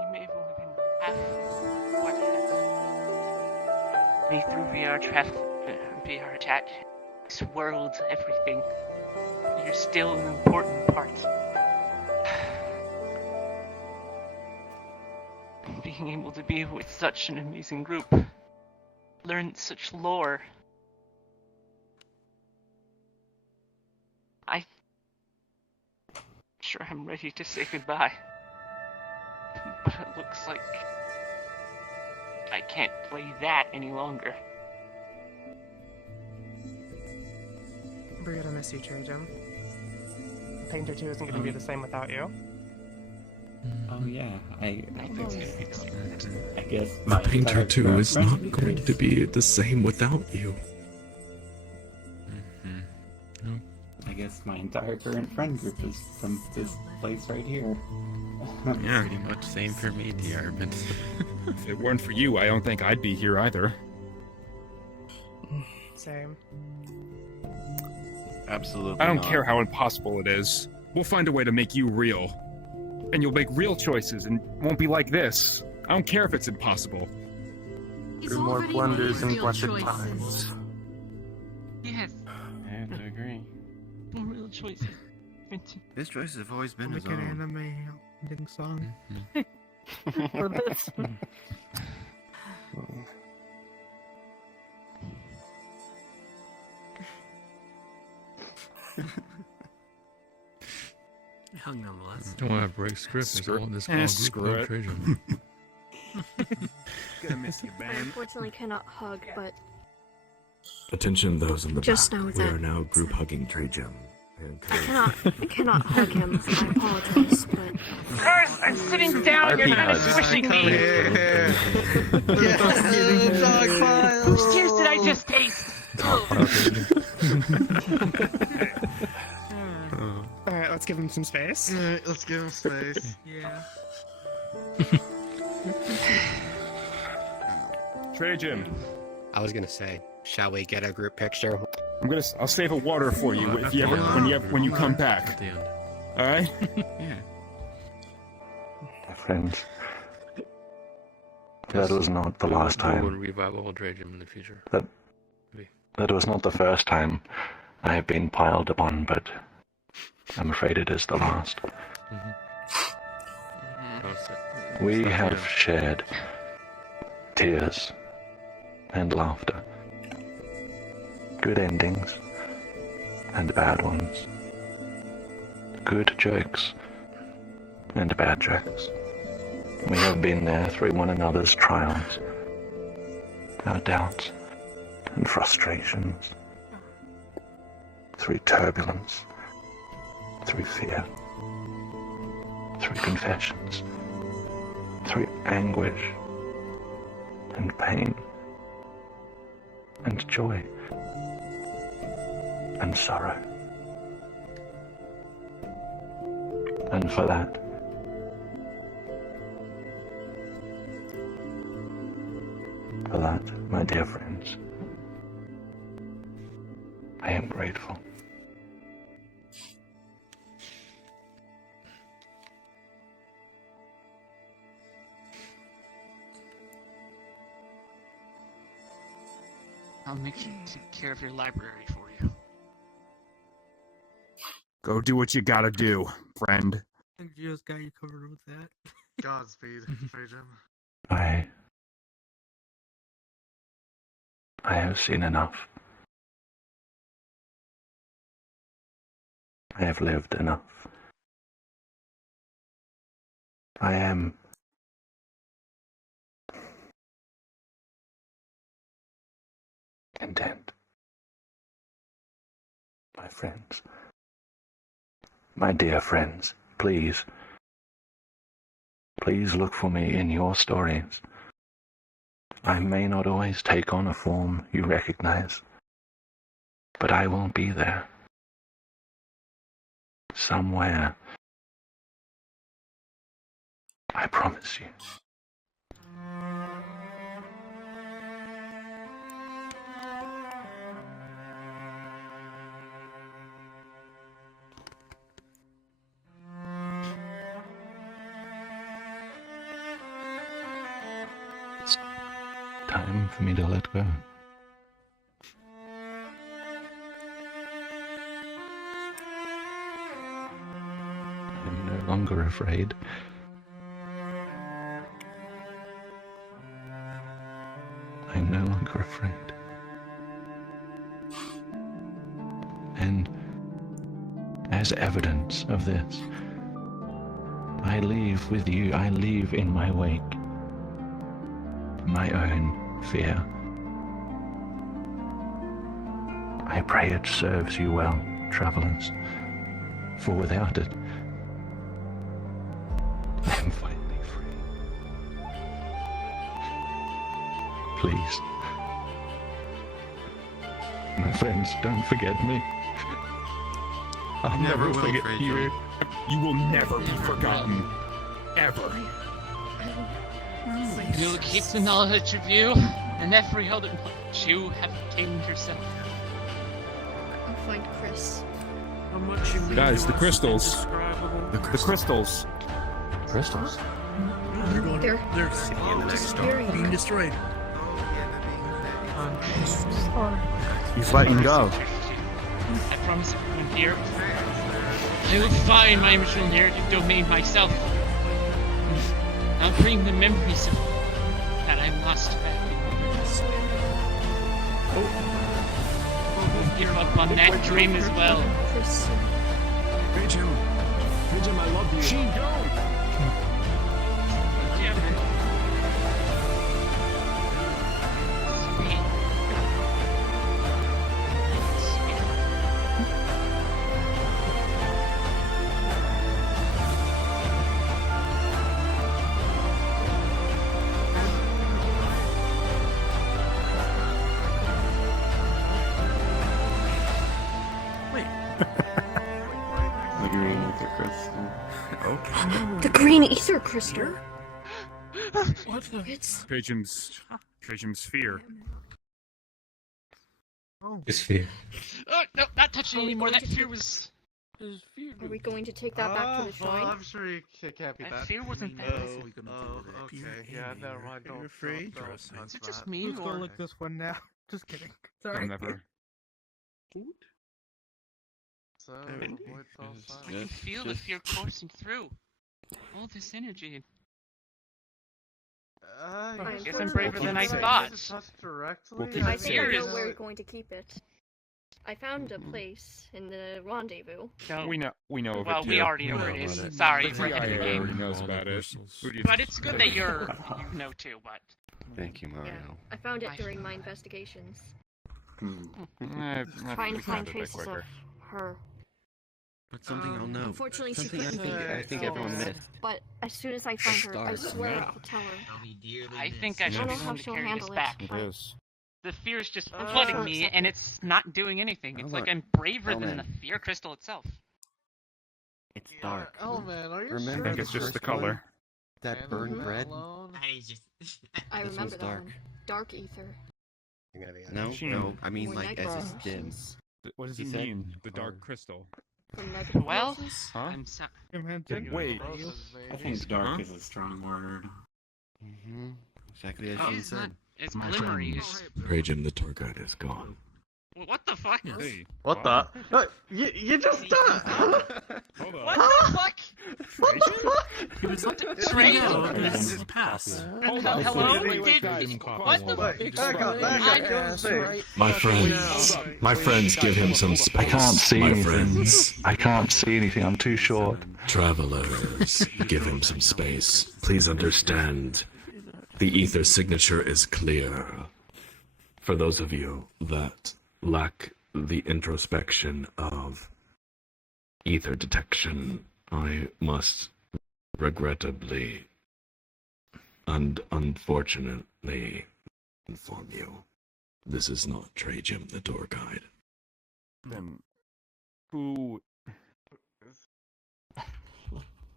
You may have only been half what has me through VR chat, this world, everything. You're still an important part. Being able to be with such an amazing group, learn such lore. I'm sure I'm ready to say goodbye. But it looks like I can't play that any longer. We're gonna miss you, Treijim. Painter 2 isn't gonna be the same without you. Oh yeah, I guess The Painter 2 is not going to be the same without you. I guess my entire current friend group is from this place right here. Yeah, pretty much same for me, dear, but if it weren't for you, I don't think I'd be here either. Same. Absolutely I don't not. care how impossible it is. We'll find a way to make you real. And you'll make real choices and won't be like this. I don't care if it's impossible. Through more blunders and blessed times. Yes. I have to agree. More real choices. His choices have always been Make his an own. anime ending song. For this. Hung nonetheless. Don't want to break script. This all Screw group it. Treijim. Gonna miss you, I Ben. unfortunately cannot hug, but Attention those in the Just back. know We that- are now group hugging Treijim. I cannot hug him. I apologize, but First, I'm sitting down, you're kind of squishing me! Whose tears did I just taste? Alright, let's give him some space. Alright, let's give him space. Yeah. Treijim, I was gonna say, shall we get a group picture? I'll save a water for you if you ever, when you come back. At the end. All right? Yeah. My friends, that was not the last We'll time. revive all Treijim in the future. That was not the first time I have been piled upon, but I'm afraid it is the last. We have shared tears and laughter, good endings and bad ones, good jokes and bad jokes. We have been there through one another's trials, our doubts and frustrations, through turbulence, through fear, through confessions, through anguish and pain and joy and sorrow. And for that, my dear friends, I am grateful. I'll make sure to take care of your library for you. Go do what you gotta do, friend. I think Gio's got you covered with that. Godspeed, Treijim. I have seen enough. I have lived enough. I am content. My friends, my dear friends, please look for me in your stories. I may not always take on a form you recognize, but I will be there. Somewhere. I promise you. It's time for me to let go. I'm no longer afraid. I'm no longer afraid. And as evidence of this, I leave with you, I leave in my wake my own fear. I pray it serves you well, travelers, for without it, I am finally free. Please, my friends, don't forget me. I'll never forget you. You will never be forgotten. Ever. You'll keep the knowledge of you and every other knowledge you have obtained yourself. I'll find Chris. How much you Guys, the crystals. The crystals. Crystals? They're in the next door. Being destroyed. He's letting go. I promise everyone here, I will find my original narrative domain myself. I'll bring the memories of that I lost back. Don't give up on that dream as well. Treijim, I love you. Sheen, go! The green ether crystal. Okay. The green ether crystal. What the? It's Treijim's fear. His fear. Oh, no, not touching anymore. That fear was. Are we going to take that back to the shrine? Well, I'm sure you can't be That that. fear wasn't bad. Okay. Yeah, never mind. You're Don't afraid? Is it just me, Let's go or look this one now. Just kidding. Sorry. I'll never. So, Windy? what's all I can feel the fear coursing through. All this energy. I guess I'm braver than I thought. Directly? I think I know where you're going to keep it. I found a place in the rendezvous. No. We know of Well, it we too. already know where it is. Sorry, The we're ahead of the TIA game. already knows about it. But it's good that you know too, but... Thank you, Mario. I found it during my investigations. Hmm. Trying to find traces of her. But something I'll know. Unfortunately, she Something couldn't I think everyone missed. But as soon as I find her, I swear I'll tell her. I think I should don't be know how willing to she'll carry this handle it, back. but- is. The fear is just I'm sure flooding she'll me, accept and it. it's not doing anything. It's Hold like on. I'm braver Hold than on. the fear crystal itself. It's dark. Oh man, are you I sure? think it's just the color. That burned bread? I This remember was that dark. one. Dark ether. No, Sheen. no, I mean More like as a negative stem. emotions. What does He it said mean? The dark color. crystal. From negative Well, emotions. Huh? I'm so Wait. I think dark is a strong word. Mm-hmm. Exactly as Oh, Sheen it's not. said. It's glimmery. It's... Treijim, the tour guide, is gone. What the fuck? Hey. What the? You just done. Hold on. What the fuck? He was This is past. Hello? Wait, Did guys. what the fuck? My friends, give him some space. I can't see My anything. friends, I can't see anything. I'm too short. travelers, give him some space. Please understand, the ether signature is clear. For those of you that lack the introspection of ether detection, I must regrettably and unfortunately inform you, this is not Treijim, the tour guide. Then who?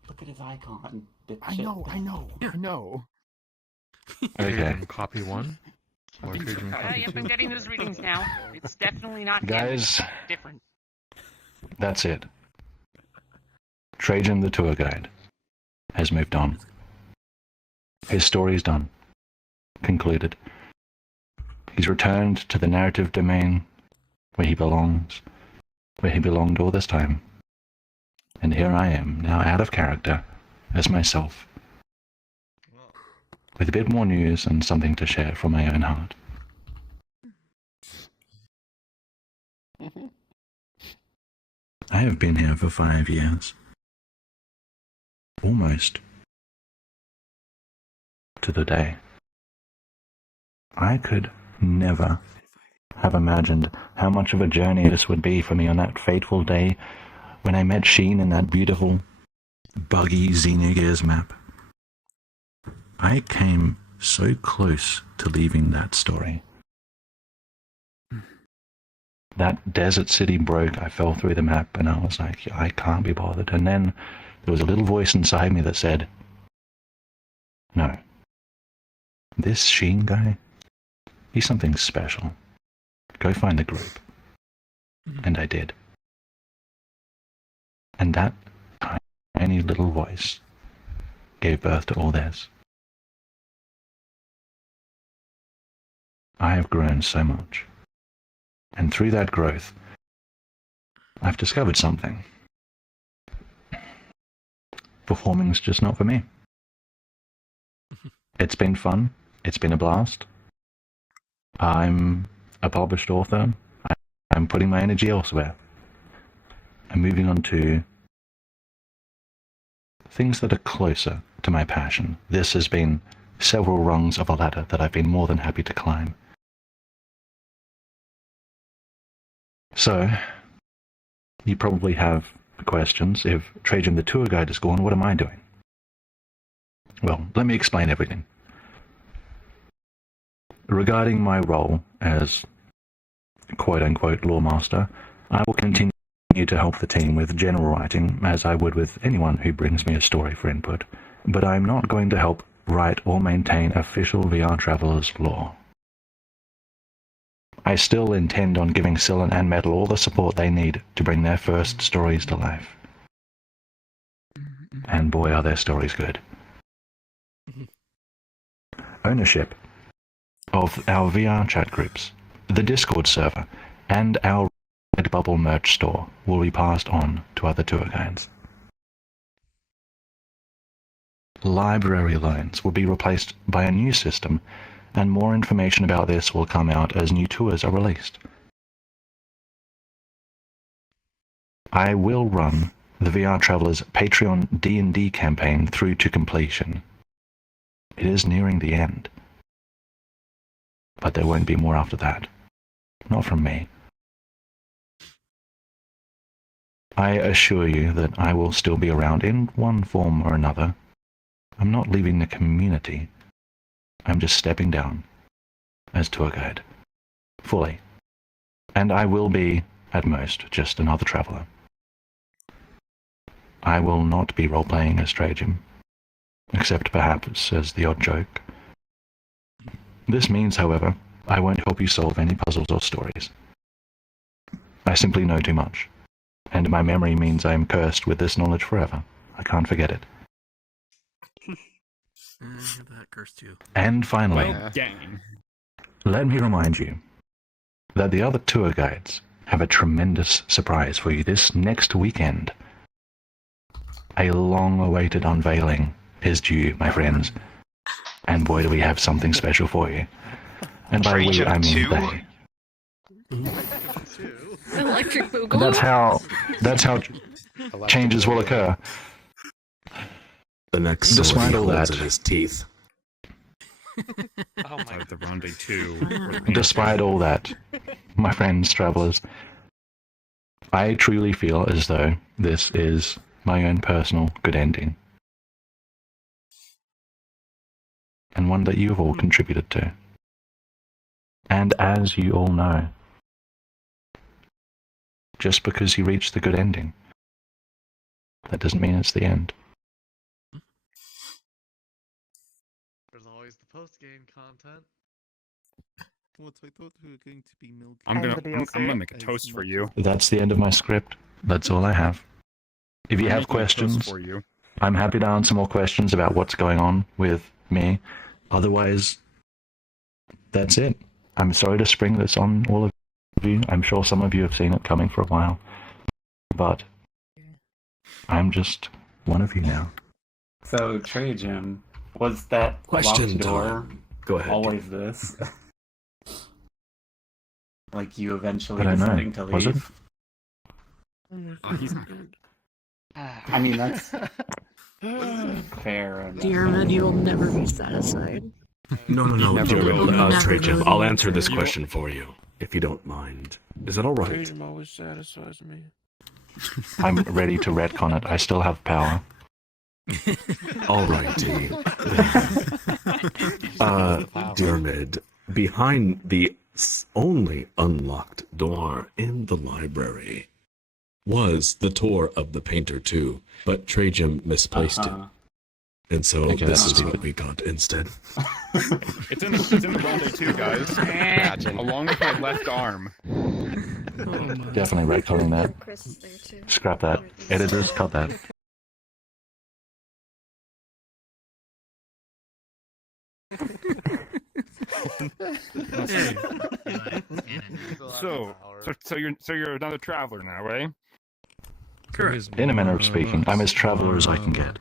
Look at his icon. I know. Okay. Copy 1? Or Treijim copy Yep, 2? I'm getting those readings now. It's definitely not him. Guys. It's different. That's it. Treijim, the tour guide, has moved on. His story is done. Concluded. He's returned to the narrative domain where he belongs, where he belonged all this time. And here I am, now out of character, as myself, with a bit more news and something to share from my own heart. I have been here for 5 years. Almost. To the day. I could never have imagined how much of a journey this would be for me on that fateful day when I met Sheen in that beautiful, buggy Xenogears map. I came so close to leaving that story. That desert city broke, I fell through the map, and I was like, I can't be bothered. And then there was a little voice inside me that said, no. This Sheen guy, he's something special. Go find the group. And I did. And that tiny little voice gave birth to all this. I have grown so much. And through that growth, I've discovered something. Performing's just not for me. It's been fun. It's been a blast. I'm a published author. I'm putting my energy elsewhere. I'm moving on to things that are closer to my passion. This has been several rungs of a ladder that I've been more than happy to climb. So, you probably have questions. If Treijim the tour guide is gone, what am I doing? Well, let me explain everything. Regarding my role as quote-unquote lawmaster, I will continue to help the team with general writing, as I would with anyone who brings me a story for input, but I'm not going to help write or maintain official VRTravellers lore. I still intend on giving Sylvan and Metal all the support they need to bring their first stories to life. And boy, are their stories good. Ownership of our VR chat groups, the Discord server, and our Redbubble merch store will be passed on to other tour guides. Library loans will be replaced by a new system, and more information about this will come out as new tours are released. I will run the VRTravellers Patreon D&D campaign through to completion. It is nearing the end. But there won't be more after that. Not from me. I assure you that I will still be around in one form or another. I'm not leaving the community. I'm just stepping down as tour guide. Fully. And I will be, at most, just another traveler. I will not be role-playing as Treijim, except perhaps as the odd joke. This means, however, I won't help you solve any puzzles or stories. I simply know too much, and my memory means I am cursed with this knowledge forever. I can't forget it. That curse too. And finally, let me remind you that the other tour guides have a tremendous surprise for you this next weekend. A long-awaited unveiling is due, my friends. And boy, do we have something special for you. And by we, I mean they. Electric Boogaloo. That's how changes will occur. The next Despite all that, in his teeth. Oh my. The rendezvous. Despite all that, my friends, travelers, I truly feel as though this is my own personal good ending. And one that you have all contributed to. And as you all know, just because you reach the good ending, that doesn't mean it's the end. There's always the post-game content. What, I thought we were going to be milk. I'm gonna make a toast for you. That's the end of my script. That's all I have. If you have questions, for you. I'm happy to answer more questions about what's going on with me. Otherwise, that's it. I'm sorry to spring this on all of you. I'm sure some of you have seen it coming for a while. But I'm just one of you now. So, Treijim, was that Question locked door time. Go ahead. always this? Like you eventually I don't know. deciding to leave? Was it? I mean, that's fair. Dear man, you will never be satisfied. No, Never dear will. Treijim, I'll answer this question for you, if you don't mind. Is that all right? Treijim always satisfies me. I'm ready to retcon it. I still have power. All righty. Dear Mid, behind the only unlocked door in the library was the tour of the painter too, but Treijim misplaced it. And so this is what we got instead. It's in the rendezvous, guys. Along with my left arm. Definitely retconning that. Scrap that. Editors, cut that. So you're another traveler now, eh? Correct. In a manner of speaking, I'm as traveler as I can get.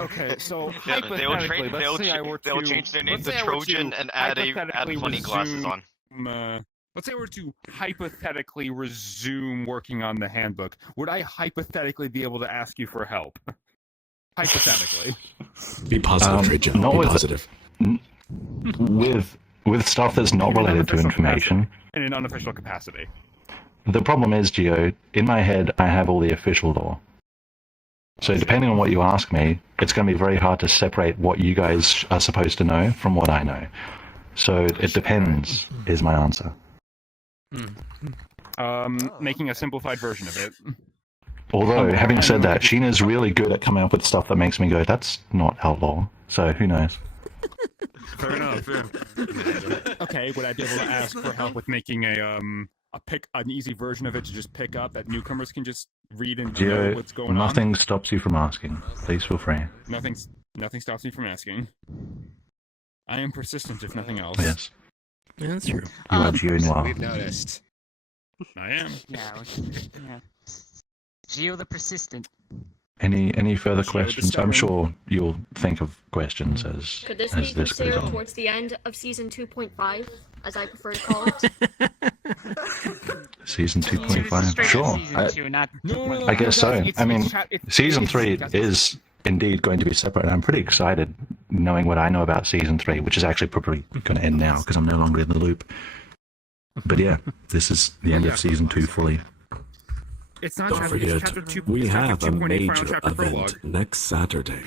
Okay, so Yeah, hypothetically, they'll change their name to Trojan and add funny glasses on. Let's say I were to hypothetically resume working on the handbook. Would I hypothetically be able to ask you for help? Hypothetically. Be positive, Treijim. Not Be with, positive. With stuff that's not related to information. In an unofficial capacity. The problem is, Geo, in my head, I have all the official lore. So depending on what you ask me, it's going to be very hard to separate what you guys are supposed to know from what I know. So it depends, is my answer. Making a simplified version of it. Although, having said that, Sheena's really good at coming up with stuff that makes me go, that's not outlaw. So who knows? Fair enough. Yeah. Okay, would I be able to ask for help with making an easy version of it to just pick up that newcomers can just read and know Geo, what's going on? nothing stops you from asking. Please feel free. Nothing stops me from asking. I am persistent, if nothing else. Yes. Yeah, that's true. You are Geo Noir. We've noticed. I am. Yeah. Geo the persistent. Any further questions? I'm sure you'll think of questions as Could this as be this goes considered on. towards the end of season 2.5, as I prefer to call it? Season 2.5? Sure. No, I guess so. it's- I mean, it's- Season 3 is indeed going to be separate, and I'm pretty excited knowing what I know about Season 3, which is actually probably going to end now because I'm no longer in the loop. But yeah, this is the end of Season 2 fully. It's not Don't chapter, it's forget, chapter 2. we it's have chapter a 2.8 major final chapter event prologue. next Saturday.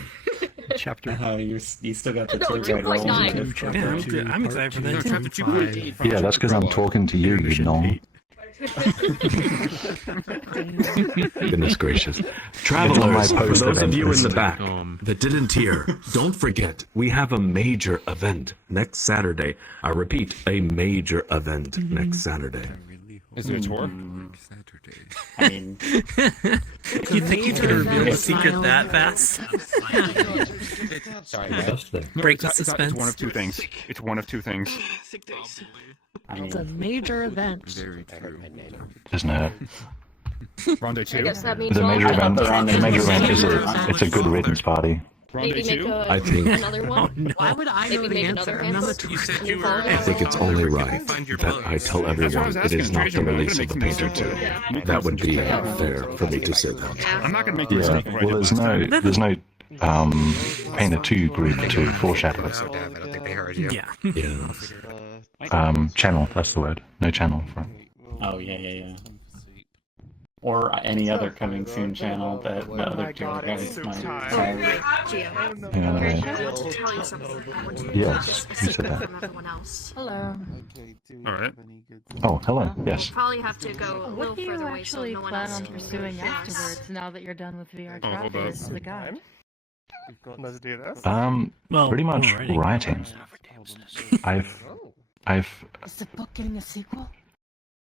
Chapter. You still got the No, two right 2.9. rolls. I'm excited for that. No, chapter 2.8. Yeah, that's because I'm talking to you, you know. Goodness gracious. Travelers, for those of you in the back Um, that didn't hear, don't forget, we have a major event next Saturday. I repeat, a major event next Saturday. Is it a tour? I mean, You think you can reveal the secret that fast? sorry, Break the It's suspense. one of two things. It's one of two things. I mean, It's a major event. Isn't it? Rendezvous. I guess that means The all major of event. them. The major event is it's a good riddance party. Maybe make I think- another one. Why would I know Maybe the make answer? another I'm not a hint. tourist. I think it's only right that I tell everyone it is not the release of the painter 2. That would be unfair for me to say that. I'm not gonna make you Yeah. mistake like I Well, did there's last no Painter 2 group to foreshadow it. I don't think they heard you. Yeah. Yeah. Channel. That's the word. No channel for it. oh yeah. Or any other coming soon channel that the other two guys might. Gio, Yeah, I no. have to tell you something. I want you to Yes, keep you this a said secret that. from everyone else. Hello. Alright. Oh, hello. Yes. We'll probably have to go a What little do you further away so actually no one plan else on can pursuing hear us. afterwards now that you're done with VR Oh, hold up. Travelers as a guide? Let's do this. Well, Pretty much alrighty. writing. I've Is the book getting a sequel?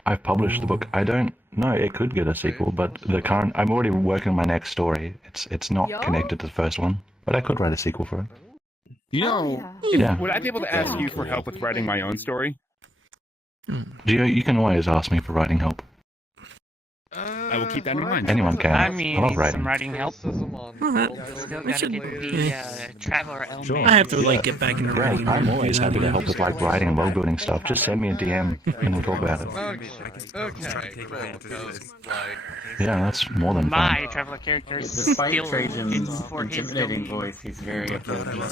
I've published the book. I don't know. It could get a sequel, but the current. I'm already working on my next story. It's not connected to the first one, but I could write a sequel for it. You know, Yeah. would I be able to ask you for help with writing my own story? Gio, you can always ask me for writing help. I will keep that in mind. Anyone can. I mean, I love need writing. some writing help. Still We gotta should- get the traveler element. I have to like get back into Yeah, writing. I'm always happy to help with like writing and world building stuff. Just send me a DM and we'll talk about it. Yeah, that's more than fun. My traveler character is Despite still Treijim's for his intimidating voice, he's very approachable.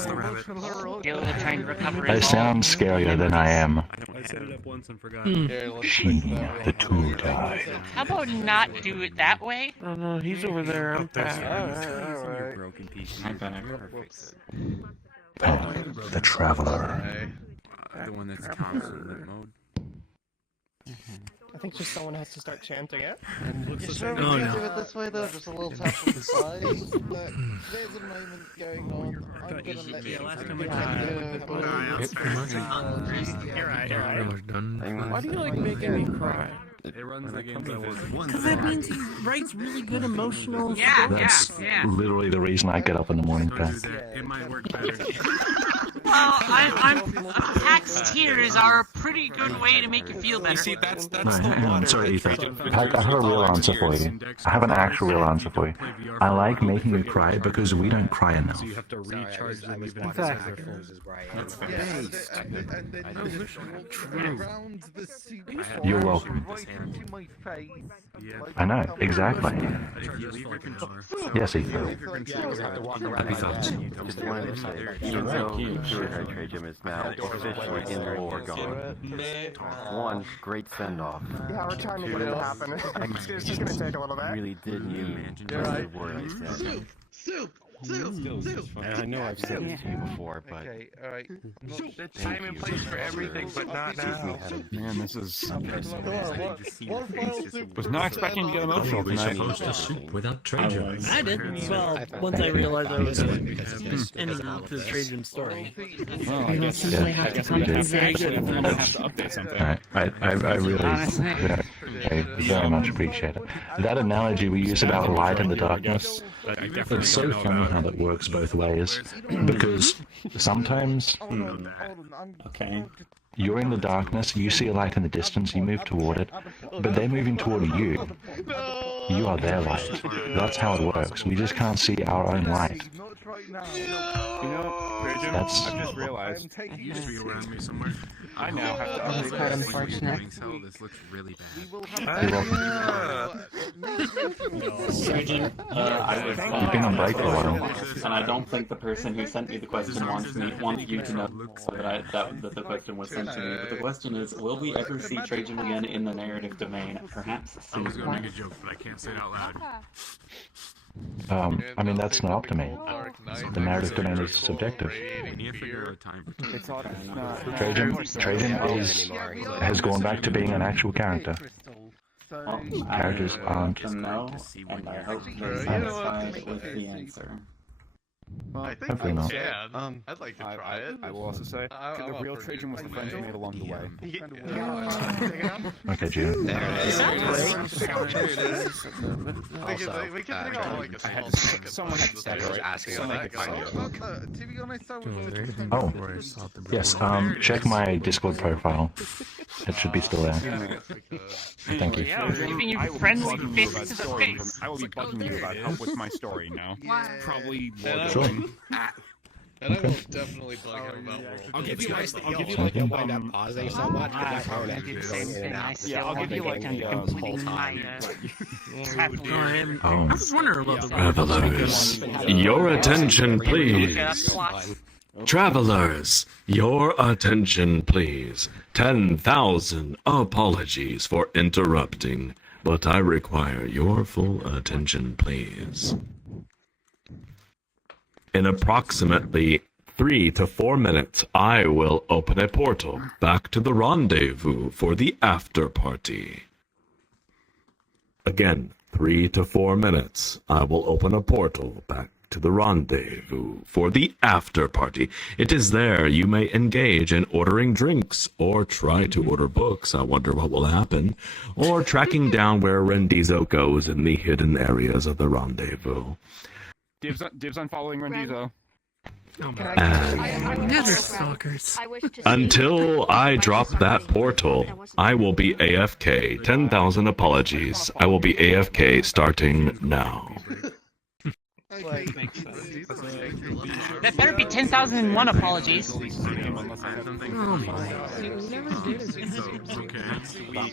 still trying to recover I his sound scarier than I am. I set it up once and forgot. She, the tour guide. How about not do it that way? Oh no, he's over there. I'm back. Alright. Broken pieces. I'm back. Pen, the traveler. The one that's constant lit mode. I think just someone has to start chanting it. You sure we Oh, can no. do it this way though? Just a little tap on the side? Look, there's a moment going on. I'm gonna let you last do time I it. tried You're right. Why do you like making me cry? It runs the games I was once. Because that means he writes really good emotional That's literally the reason I get up in the morning, Pat. It might work better. Well, Pack's tears are a pretty good way to make you feel better. You see, that's No, the hang on, water. sorry, right? Ethan. I have a real answer for you. I have an actual real answer for you. I like making you cry because we don't cry enough. So you have to recharge the was living watching factor. That's You're welcome. I know, exactly. Yes, Ethan. Happy thoughts. Just wanted to say, even though Treijim is now officially in lore gone, one, great send-off. Yeah, we're trying to get it to happen. It's just gonna take a little bit. Really did mean the word I said. Soup! I know I've said it to you before, but Okay, alright. Thank Time and you. place for everything, but not now. Man, this is... What file soup? Was not expecting to get emotional tonight. Without Treijim. I did. Well, once I realized I was ending the Treijim story. Well, I guess I'm gonna have to update something. I really I very much appreciate it. That analogy we use about light and the darkness, it's so funny how that works both ways. Because sometimes you're in the darkness, you see a light in the distance, you move toward it, but they're moving toward you. You are their light. That's how it works. We just can't see our own light. right now. You know, Treijim, That's- I've just realized. You should be around me somewhere. I now have to That's update quite this. unfortunate. This looks really bad. Treijim, I was You've been on break for a while. and I don't think the person who sent me the question wants you to know that the question was sent to me. But the question is, will we ever see Treijim again in the narrative domain? Perhaps I was soon. gonna make a joke, but I can't say it out loud. I mean, that's not up to me. The narrative domain is subjective. Treijim has gone back to being an actual character. Characters aren't. No, and I hope they're satisfied with the answer. Well, I think Hopefully I not. can. I'd like to try it. I will also say, the real Treijim was the friend you made along the way. Okay, June. We can take on like a small chunk of someone had to separate. To be honest, I would Oh, yes. Check my Discord profile. It should be still there. Thank you. Giving you friendly fists to the face. I will be bugging you about help with my story now. Probably Sure. And I will definitely bug him about World I'll give you like, Thank you. wind up pausing so much. I do the same thing. I still I'll give you like I'm completing my Oh. I was wondering about the Travelers, your attention, please. Travelers, your attention, please. 10,000 apologies for interrupting, but I require your full attention, please. In approximately 3 to 4 minutes, I will open a portal back to the rendezvous for the after party. Again, 3 to 4 minutes, I will open a portal back to the rendezvous for the after party. It is there you may engage in ordering drinks, or try to order books, I wonder what will happen, or tracking down where Rendizo goes in the hidden areas of the rendezvous. Dibs on following Rendizo. Until I drop that portal, I will be AFK. 10,000 apologies. I will be AFK starting now. That better be 10,001 apologies. Oh my.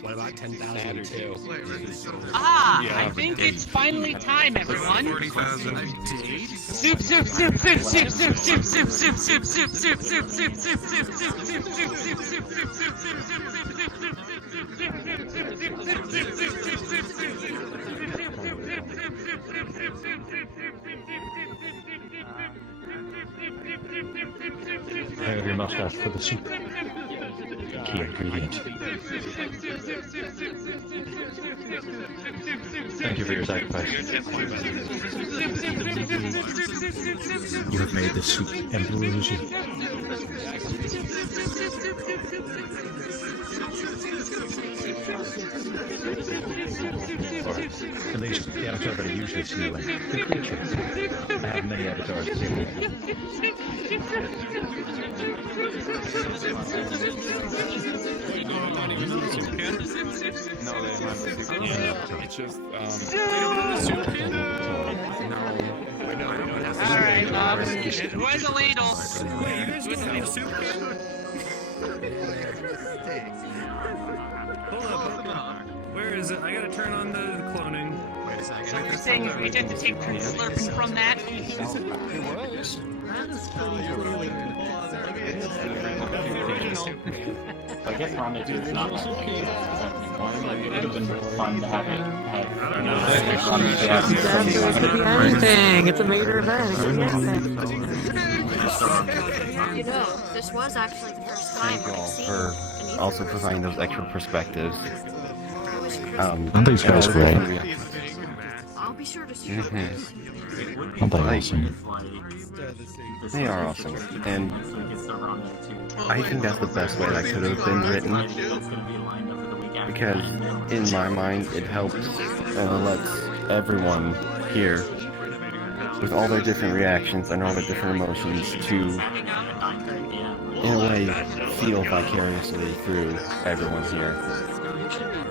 What about 10,002? I think it's finally time, everyone. Soup, soup, soup, soup, soup, soup, soup, soup, soup, soup, soup, soup, soup, soup, soup, I have your mustache for the soup. Key ingredient. Thank you for your sacrifice. You have made the soup ambrosia. Or at least the avatar that I usually see when the creature. I have many avatars to see. No, they have the soup can. It's just, Alright, Bob. Who has a ladle? You guys don't have a soup can? Hold up. Where is it? I gotta turn on the cloning. Wait a second. So you're saying if we had to take turns slurping from that? I guess Rendezvous is not like it would have been fun to have it. Anything. It's a major event. You know, this was actually the first time I've seen For also providing those extra perspectives. Aren't these guys great? I'll be sure to see you. Aren't they awesome? They are awesome, and I think that's the best way that could have been written, because in my mind it helps and lets everyone here, with all their different reactions and all their different emotions, to in a way feel vicariously through everyone here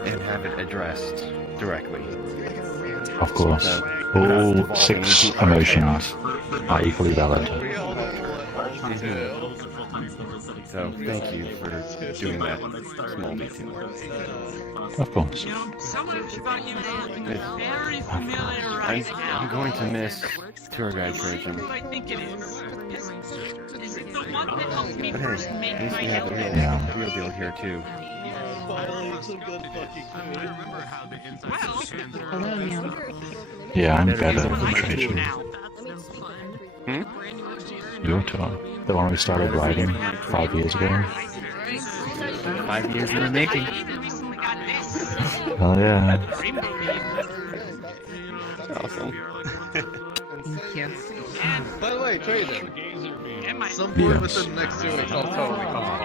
and have it addressed directly. Of course. So, All 6 emotions are equally valid. So thank you for doing that small detail. Of course. So much about you is very familiar right now. I'm going to miss tour guide Treijim. Who I think it is. Is it the one that helped me But first hey, make at least my we have the health? real deal here too. Yeah, I'm better than Treijim. Your tour. The one we started riding 5 years ago. 5 years in the making. Oh yeah. Awesome. Thank you. By the way, Treijim. Some point within the next 2 weeks, I'll totally come on.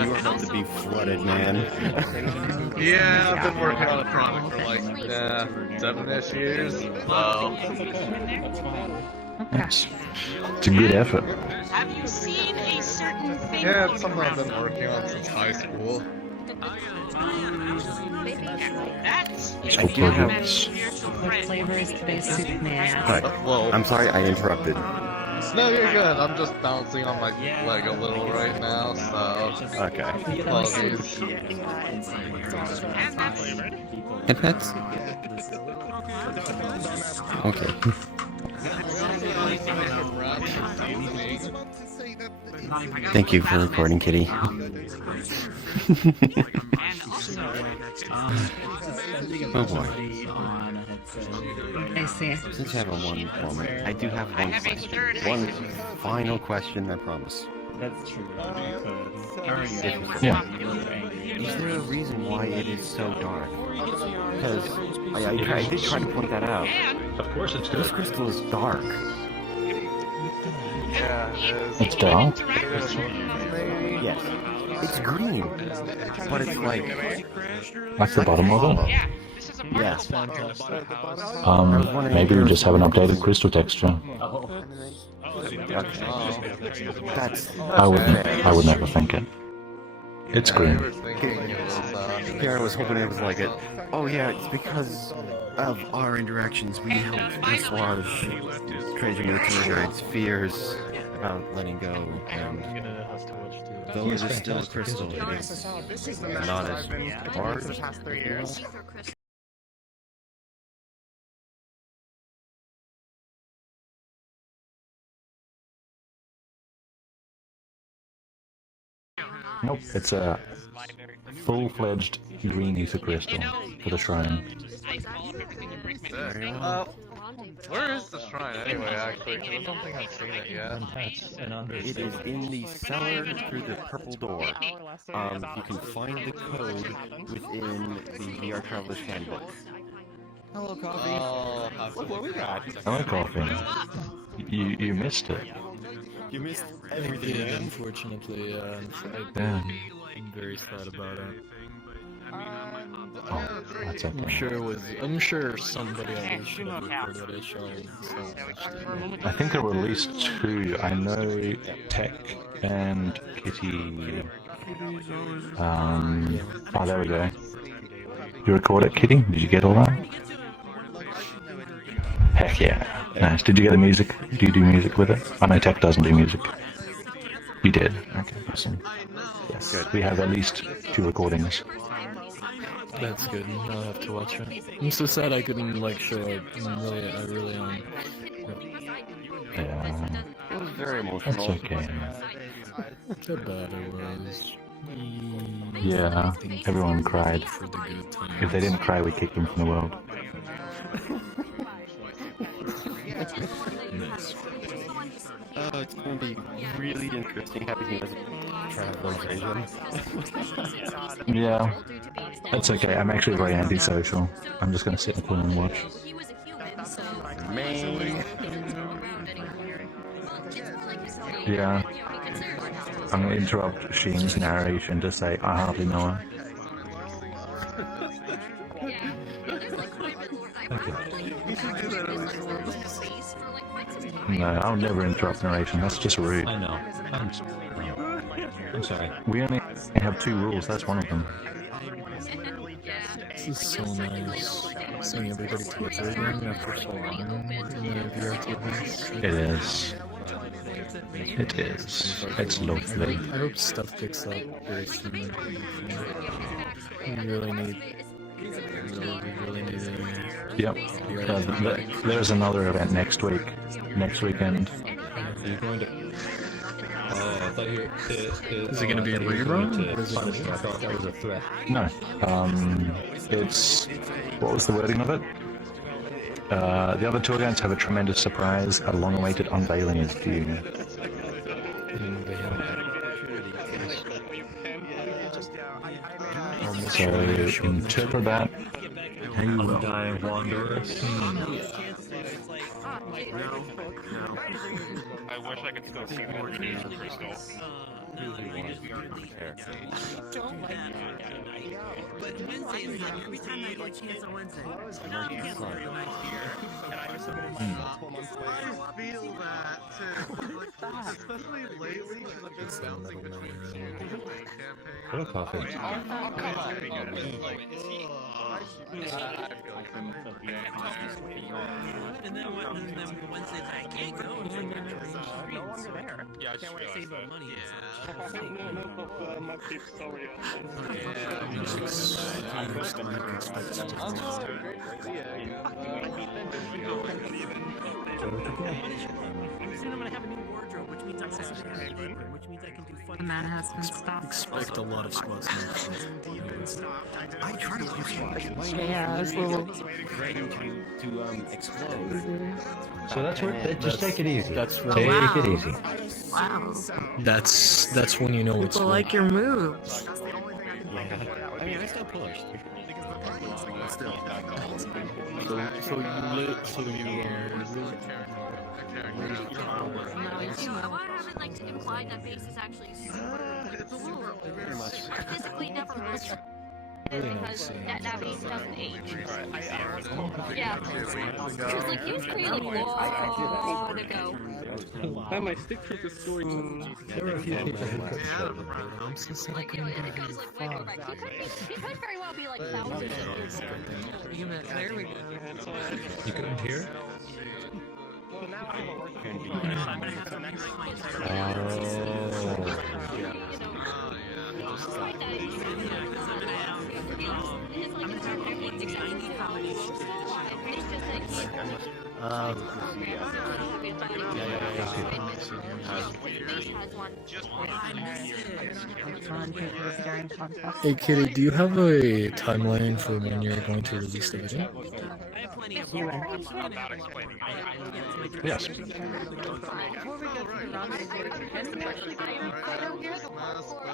You are about to be flooded, man. Yeah, I've been working on a product for like 7-ish years. So. It's a good effort. Have you seen a certain thing? Yeah, it's something I've been working on since high school. That's School projects. What flavor is today's soup, man? Hi. I'm sorry I interrupted. No, you're good. I'm just bouncing on my leg a little right now, so. Okay. Apologies. And pets? Okay. Thank you for recording, Kitty. Oh boy. I see. Since you have a one moment, I do have one question. One final question, I promise. That's true. Yeah. Is there a reason why it is so dark? Because I did try to point that out. Of course it's This crystal is dark. Yeah, it is. It's dark. Yes. It's green. But it's like the bottom of it? Yeah. Maybe we just have an updated crystal texture. I would never think it. It's green. Karen was hoping it was like it. Oh yeah, it's because of our interactions we helped dislodge Treijim with the tour guide's fears about letting go, and though it is still a crystal, it is not as hard. The past 3 years. Nope, it's a full-fledged green ether crystal for the shrine. Where is the shrine anyway, actually? 'Cause I don't think I've seen it yet. It is in the cellar through the purple door. You can find the code within the VRTravellers handbook. Hello, coffee. Oh, Look what we got. Hello, coffee. You missed it. You missed everything, man. Unfortunately, Yeah. I'm very sad about it. Oh, that's okay. I'm sure somebody else should have recorded it showing so much. I think there were at least 2. I know Tech and Kitty. Oh, there we go. You record it, Kitty? Did you get all that? Heck yeah. Nice. Did you get the music? Do you do music with it? I know Tech doesn't do music. You did. Okay, awesome. Yes, good. We have at least 2 recordings. That's good. I'll have to watch it. I'm so sad I couldn't show it. I really am. Yeah. It was very emotional. That's okay. How bad it was. Yeah, everyone cried. For the good times. If they didn't cry, we kicked them from the world. Nice. It's going to be really interesting having you as a traveler version. Yeah, that's okay. I'm actually very antisocial. I'm just going to sit in the corner and watch. Yeah. I'm going to interrupt Sheen's narration to say, I hardly know her. Okay. No, I'll never interrupt narration. That's just rude. I know. I'm sorry. We only have 2 rules. That's one of them. This is so nice. Seeing everybody together again after so long in the VRTravellers. It is. It is. It's lovely. I hope stuff picks up very soon. We really need. We really need it. Yep. There's another event next week. Next weekend. Are you going to? Oh, I thought you. Is it going to be a rerun? I thought that was a threat. No. It's. What was the wording of it? The other tour guides have a tremendous surprise. A long-awaited unveiling is due. So interpret that how you will. Undying wanderers. I wish I could still see that radiation crystal. Don't like but Wednesday is like every time I get a chance on Wednesday. I feel that too. Especially lately, because I've been bouncing between campaign. What a coffee. And then Wednesdays I can't go. No longer there. Yeah, I just Save realized money. Soon I'm gonna have a new wardrobe, which means I'm which means I can do fun. And that has been stopped. Expect a lot of squats. I try to do squats. Yeah, it's a little to explode. So that's what. Just take it easy. That's Take it easy. Wow. That's when you know it's. People like your moves. I mean, I still push. I haven't like to imply that base is actually super physically never looks because that base doesn't age. Yeah. Because like he was created long ago. My stick trick is going. Because like way back. He could very well be like thousands of years old. There we go. You couldn't hear? Hey Kitty, do you have a timeline for when you're going to release the video? Yes.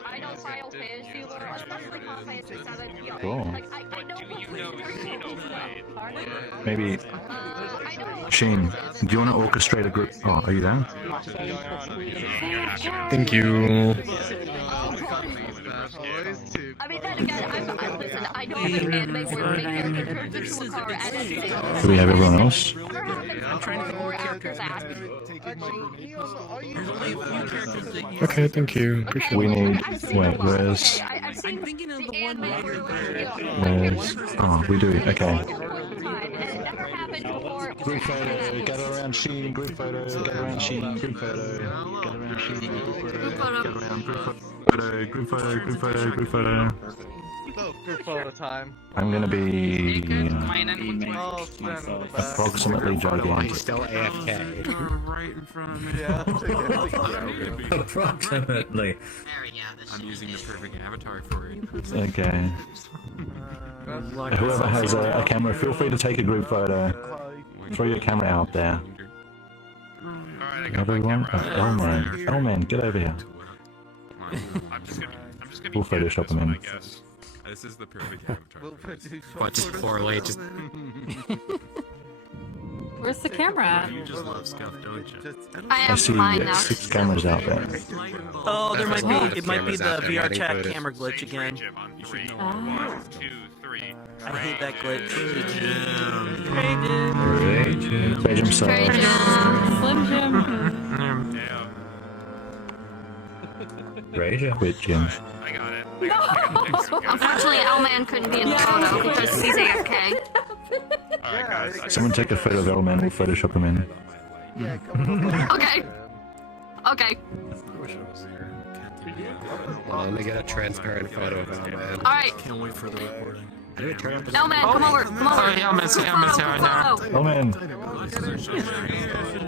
I don't file fantasy lore, especially Final Fantasy 7. Cool. Like, I know Maybe. Sheen, do you want to orchestrate a group? Oh, are you there? Thank you. I mean, then again, listen, I know the anime where main character turns into a car and Do we have everyone else? I'm trying to more after that. Okay, thank you. Appreciate it. We need. Wait, where's. I'm thinking of the one Where's. Oh, we do. Okay. Group photo, gather around Sheen, group photo, gather around Sheen, group photo, gather around Sheen, group photo, gather around group photo, group photo, group photo, group photo. Group photo time. I'm gonna be approximately gigantic. Still AFK. Right in front of me. Yeah. Approximately. I'm using the perfect avatar for it. Okay. Whoever has a camera, feel free to take a group photo. Throw your camera out there. Everyone? Oh man. Oh man, get over here. I'm just gonna We'll Photoshop them in. This is the perfect avatar. What, just poorly, just... Where's the camera? You just love scuff, don't you? I I see 6 cameras out there. Oh, there might be. It might be the VR chat camera glitch again. Oh. I hate that glitch. Treijim, Slim Jim. Treijim. Quit, Jim. I got it. Unfortunately, Owlman couldn't be in the photo because he's AFK. Alright, guys. Someone take a photo of Owlman, we'll Photoshop him in. Okay. Okay. Let me get a transparent photo of Owlman. Alright. Can't wait for the recording. Owlman, come over. Come over. Sorry, I'm missing right now. Owlman.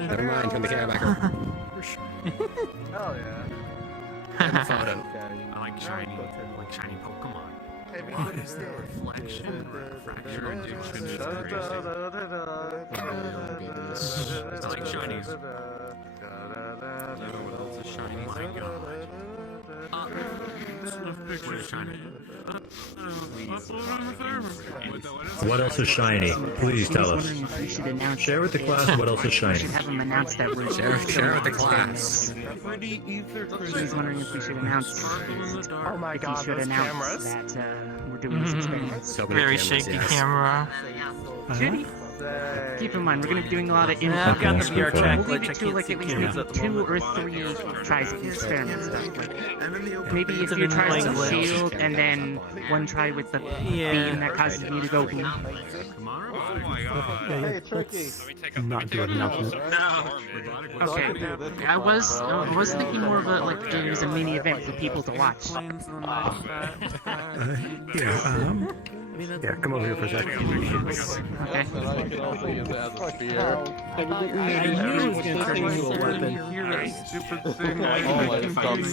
Never mind, turn the camera back on. Hell yeah. Photo. I like shiny Pokemon. What is the reflection? Refraction addiction is crazy. I like shinies. What else is shiny? My god. What is shiny? What else is shiny? Please tell us. Share with the class what else is shiny. Have them announce that we're Share with the class. He's wondering if we should announce. Oh my if god, we should those announce cameras. that we're doing this experiment. So many Very cameras, shaky yes. camera. Should he? Keep in mind, we're going to be doing a lot of Yeah, I've got the VR We'll track, leave like, it I to can't like see at least cameras maybe at the 2 or 3 tries of the experiment stuff. Like, maybe a It's few an tries with annoying glitch. shield, and then 1 try with the beam that causes you to go boom. Oh my god. Hey, Tricky. Not do an announcement. Okay, I was thinking more of a, like, it was a mini event for people to watch. Yeah, come over here for a second. I can also use it as a spear. I knew it was going to turn into a weapon. Stupid thing all my stuff does.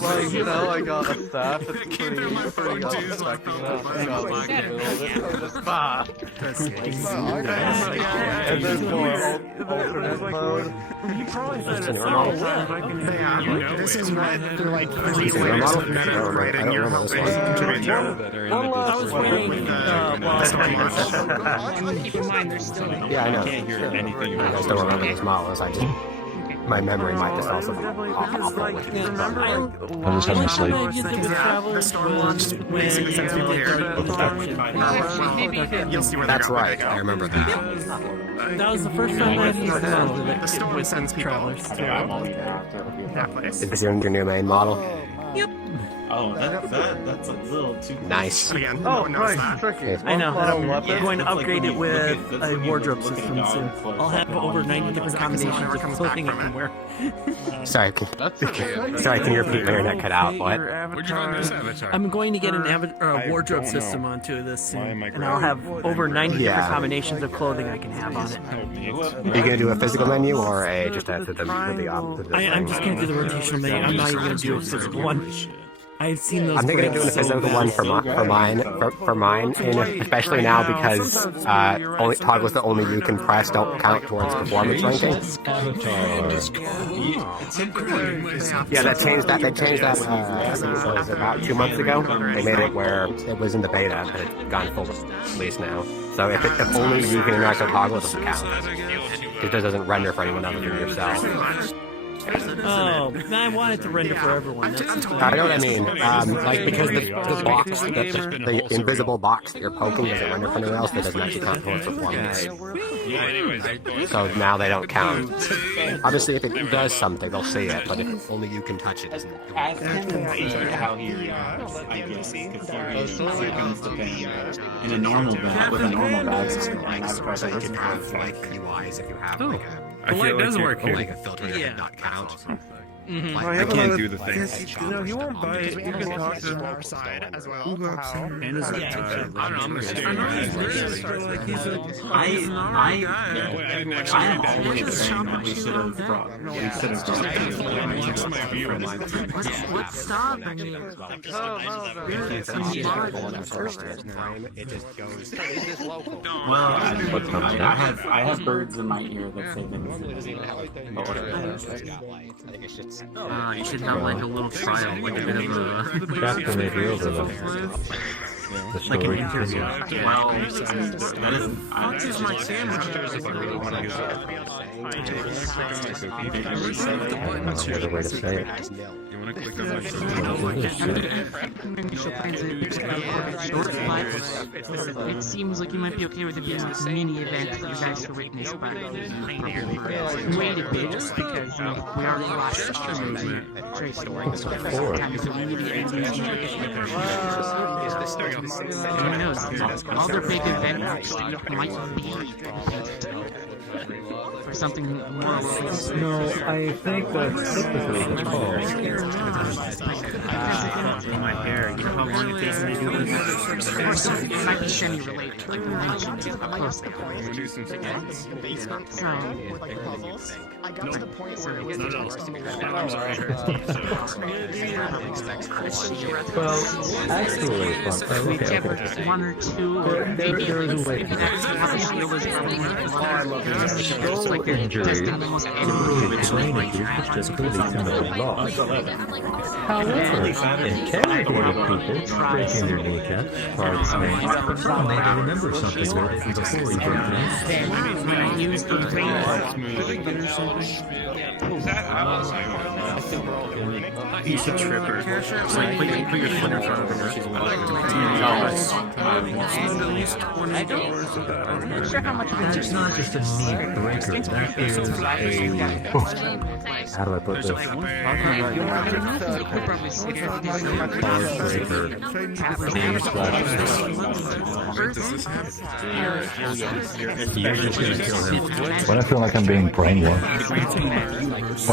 Well, you know, I got a staff. It's pretty unexpected. I got like in the middle of it. So just and there's more alternate mode. You probably said It's it an several model. times. Yeah, this is what they're like Is 3 it a ways model? of narrating your whole thing. I was waiting. Keep in mind, there's still. Yeah, I know. Can't hear anything. I still remember those models. I just my memory might just also be awful with me. I'm just having a sleep. The storm launch basically sends people here. You'll see where That's they're right. going. I remember that. That was the first time I used The storm sends people to that place. Is this your new main model? Oh, that's a little too Nice. And again, no one knows that. Tricky. I know, and I'm Weapon. going to That's like upgrade when it you with look at- that's a when you wardrobe look at system dog soon. flesh I'll have like over on 90 you. different Exactly, so combinations whatever of comes clothing I back can from wear. Sorry, That's okay. sorry. Can you repeat? My internet cut out. What? Where'd you find this avatar? I'm going to get an I wardrobe don't system know. onto this Why soon, am I and I'll have over 90 Yeah. different combinations of clothing I can have on it. Are you gonna do a physical menu or a just a the I'm just going to do the rotational menu. I'm not even going to do a physical one. I've seen those. I'm thinking of doing a breaks so physical one bad. for mine, and especially now because only toggles that only you can press don't count towards performance ranking. Yeah, they changed that. I think it was about 2 months ago. They made it where it was in the beta, but it's gone full release now. So if only you can interact with toggle, it doesn't count. It just doesn't render for anyone other than yourself. Oh, I want it to render for everyone. I know what I mean. Like because the box, the invisible box that you're poking doesn't render for anyone else. That doesn't actually count towards performance. So now they don't count. Obviously, if it does something, they'll see it. But if only you can touch it, doesn't. Ask him how he reacts, I guess, because he comes to pain in a normal bag with a normal bag system. And that's why So you can have like UIs if you have like a. I feel like you're cool. Like a filter that does not count. I can't do the thing. No, he won't bite. You can talk to him. our side as well. And is it, I don't know, I'm gonna stay with I have always saying that we should have brought What's stopping you? It just goes. Well, I have birds in my ear that say that You should have like a little trial, like a bit of a Captain, if you're over the story continues. well, that is my camera. Another way to say it. I'm gonna click on my Initial plans are short, but it seems like you might be okay with it being like a mini event for you guys to witness, but probably wait a bit just because we are lost Trace stories. Who knows? All their big events might be for something more. No, I think that's typically the call. My hair, you know how long it takes me to do this? It might be semi-related, like you mentioned, how close they are. Well, actually, we get one or two, there is a way to However, it can motivate people breaking their kneecaps, parts and maybe remember something that before you break use the He's a tripper. It's like put your foot in front of her. I'm not sure how much That's not just a knee breaker, that is a... How do I put this? When I feel like I'm being brainwashed. Wait,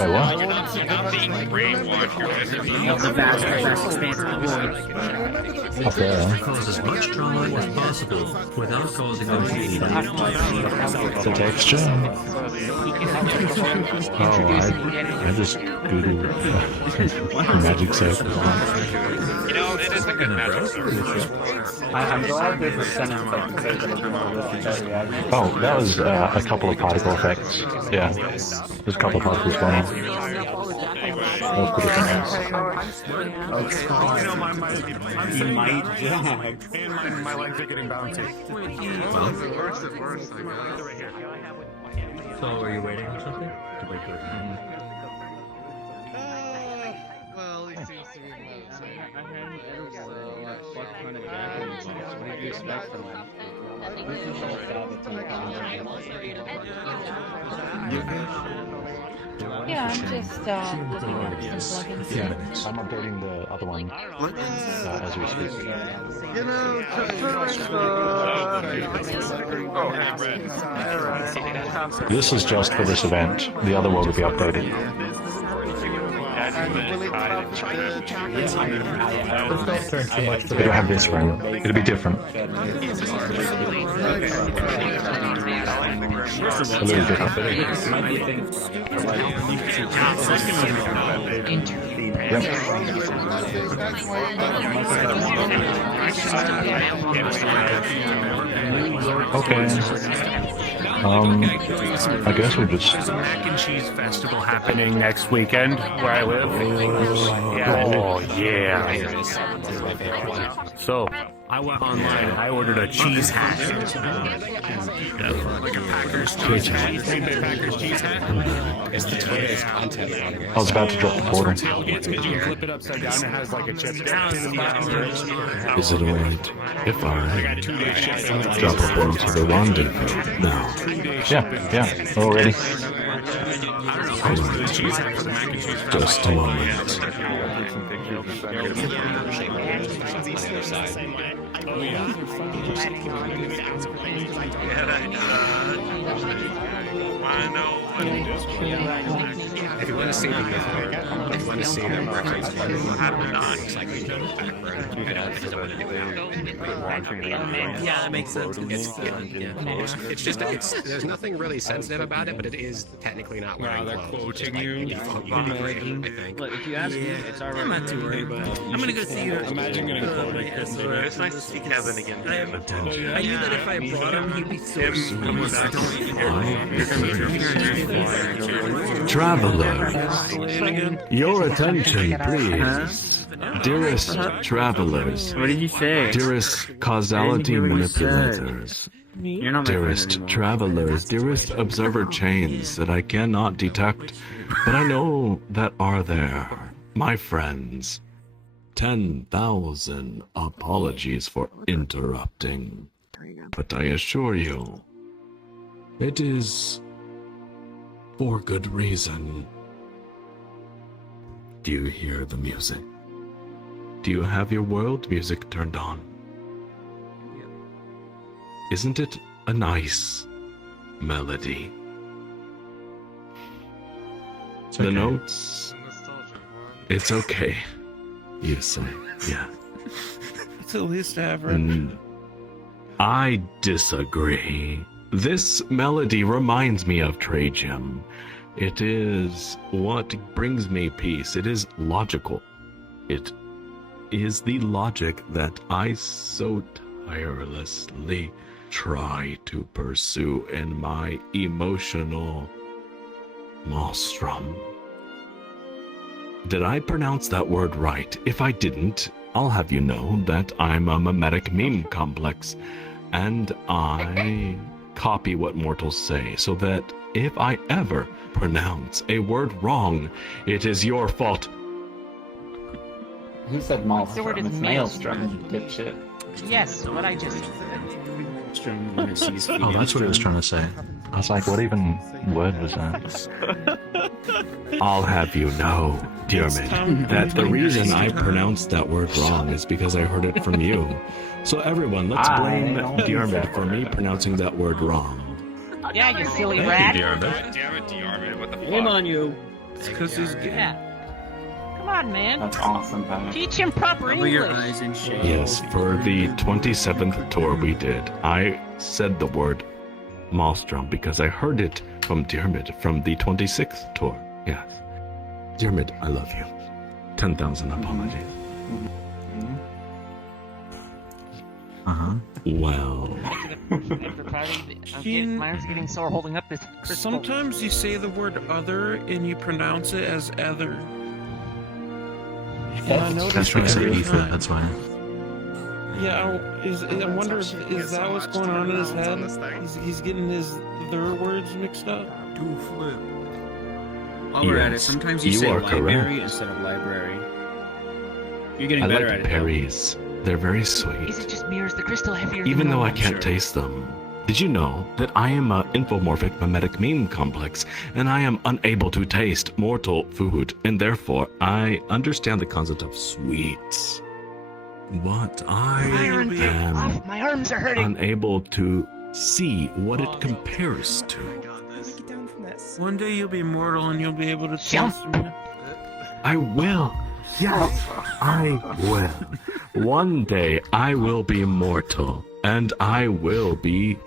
what? You're not being brainwashed, you're the vast expanse of the void. Okay. Cause as much trauma as possible without causing them to eat. The texture? Oh, I just googled magic circle. You know, it is a good magic circle. I'm glad there's a sentence I can say that I don't listen to every Oh, that was a couple of particle effects. Yeah, there's a couple of particles going on. Multiple different ones. And my legs are getting bouncy. So are you waiting or something? Well, he seems to be what did you expect from him? Yeah, I'm just looking at some plugins. Yeah, I'm updating the other one as we speak. You know, This is just for this event. The other one will be updated. It'll have this room. It'll be different. A little different. Okay. I guess we'll just... There's a mac and cheese festival happening next weekend where I live. Oh, yeah. So, I went online and I ordered a cheese hat. Like a Packers cheese hat. Packers cheese hat. It's the Twitter's content. I was about to drop the portal. You can flip it upside down. It has like a chip in the bottom. Is it alright if I drop a portal to the rendezvous now? Yeah, already. Just a moment. If you want to see them, if you want to see them, yeah, that makes sense. It's just there's nothing really sensitive about it, but it is technically not wearing they're clothes. quoting you. I think. Look, if you ask me, it's alright. I'm not too worried about it. I'm gonna go see you. Imagine getting quoted. It's nice to see Kevin again. I knew that if I brought him, he'd be so Travelers, your attention, please. Dearest travelers, What did you say? dearest causality manipulators, You're not my dearest friend travelers, dearest observer chains that I cannot detect, but I know that are there. My friends, 10,000 apologies for interrupting. But I assure you, it is for good reason. Do you hear the music? Do you have your world music turned on? Isn't it a nice melody? The notes... It's okay, you say, yeah. It's at least average. I disagree. This melody reminds me of Treijim. It is what brings me peace. It is logical. It is the logic that I so tirelessly try to pursue in my emotional maelstrom. Did I pronounce that word right? If I didn't, I'll have you know that I'm a mimetic meme complex, and I copy what mortals say, so that if I ever pronounce a word wrong, it is your fault. Who said The word maelstrom? is It's maelstrom, you dipshit. Yes, what I just said. Oh, that's what I was trying to say. I was like, what even word was that? I'll have you know, Dearman, that the reason I pronounced that word wrong is because I heard it from you. So everyone, let's blame Dearman for me pronouncing that word wrong. Yeah, you silly rat. Damn it, Diarmid, what the fuck? Shame on you. It's because he's gay. Yeah. Come on, man. That's awesome, Pat. Teach him proper Cover English. your eyes in shame. Yes, for the 27th tour we did, I said the word Maelstrom because I heard it from Dearmid from the 26th tour. Yes. Dearmid, I love you. 10,000 apologies. Well. Mine's getting sore holding up this crystal. Sometimes you say the word other and you pronounce it as ether. That's trying to say ether, that's why. Yeah, I wonder, is that what's going on in his head? He's getting his their words mixed up. Do flip. While we're at it, sometimes you say library correct. instead of library. You're getting I better like at it. berries. They're very sweet. Is it just mirrors the crystal heavier Even than though I normal? can't taste them. Did you know that I am an infomorphic mimetic meme complex, and I am unable to taste mortal food, and therefore I understand the concept of sweets. But I am My arms are hurting. unable to see what it compares to. One day you'll be mortal and you'll be able to taste me. I will. Yes, I will. One day I will be mortal, and I will be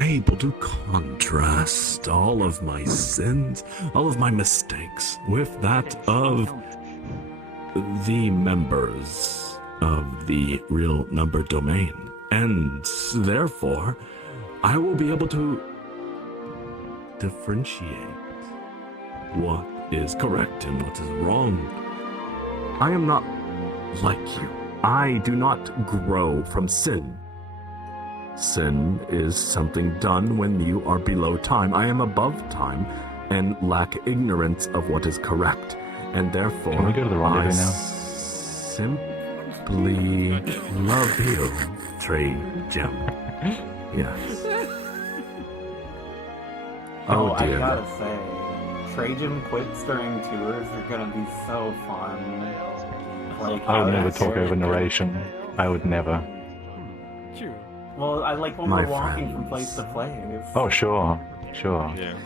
able to contrast all of my sins, all of my mistakes, with that of the members of the real number domain. And therefore, I will be able to differentiate what is correct and what is wrong. I am not like you. I do not grow from sin. Sin is something done when you are below time. I am above time and lack ignorance of what is correct. And therefore, Can we go to the rendezvous now? Simply love you, Treijim. Yes. Oh, dear. I gotta say, Treijim quits during tours are gonna be so fun. Like, I would never talk over narration. I would never. Well, I like when My we're walking friends. from place to place. Oh, sure.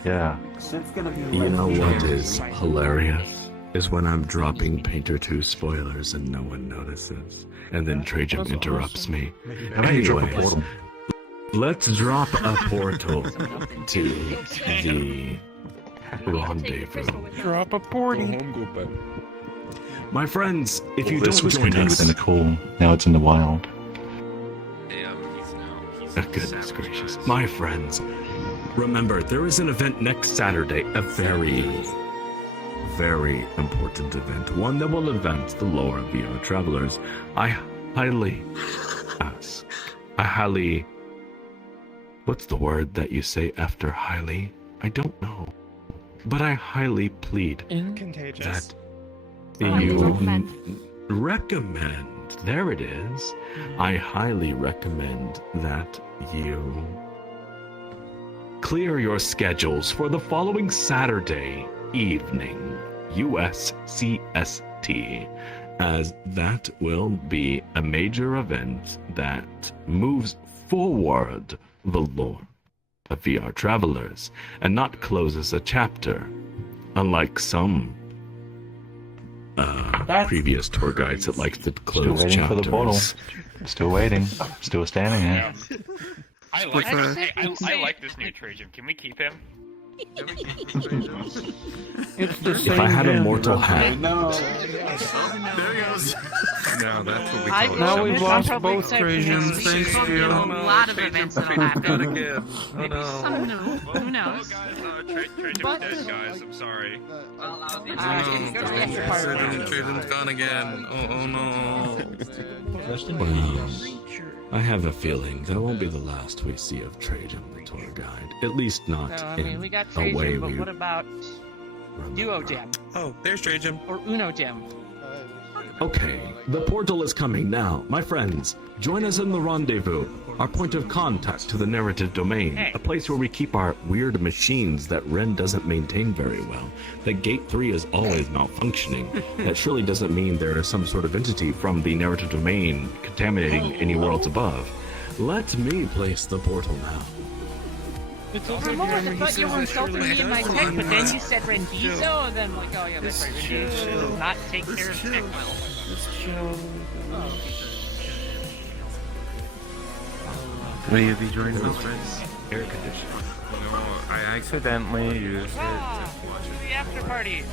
Yeah. Shit's gonna be You know lit. what is hilarious? Is when I'm dropping Painter 2 spoilers and no one notices. And then Treijim interrupts me. How about you drop a Anyways, portal? let's drop a portal to the rendezvous. Drop a portal. My friends, if you This don't was join contained us... in the cool, now it's in the wild. Goodness gracious. My friends, remember, there is an event next Saturday, a very, very important event, one that will advance the lore of VRTravellers. I highly ask, what's the word that you say after highly? I don't know. But I highly plead Contagious. that Recommend. There it is. I highly recommend that you clear your schedules for the following Saturday evening, USCST, as that will be a major event that moves forward the lore of VRTravellers and not closes a chapter, unlike some previous tour guides that like to close Still waiting chapters. for the portal. Still waiting. Still standing here. I like this new Treijim. Can we keep him? If I had a mortal hat, No, that's what we call it. Now we've lost both Treijins. Thanks, A Jill. lot of events that'll happen. Maybe some new. Who knows? Treijim's dead, guys. I'm sorry. Treijin's gone again. Oh no. well, I have a feeling that won't be the last we see of Treijim, the tour guide. At least not So, I in mean, we got a way Treijim, but we what about Duodem? Oh, there's Treijim. Or Unodem? Okay, the portal is coming now. My friends, join us in the rendezvous, our point of contact to the narrative domain, a place where we keep our weird machines that Ren doesn't maintain very well. That Gate 3 is always malfunctioning. That surely doesn't mean there is some sort of entity from the narrative domain contaminating any worlds above. Let me place the portal now. Ramon, I thought you were insulting me in my tech, but then you said Rendizo, and then like, oh yeah, that's right, Rendizo does not take care of tech well. Will you be joining us, friends? Air conditioning. No, I accidentally used it. Ah, the after party.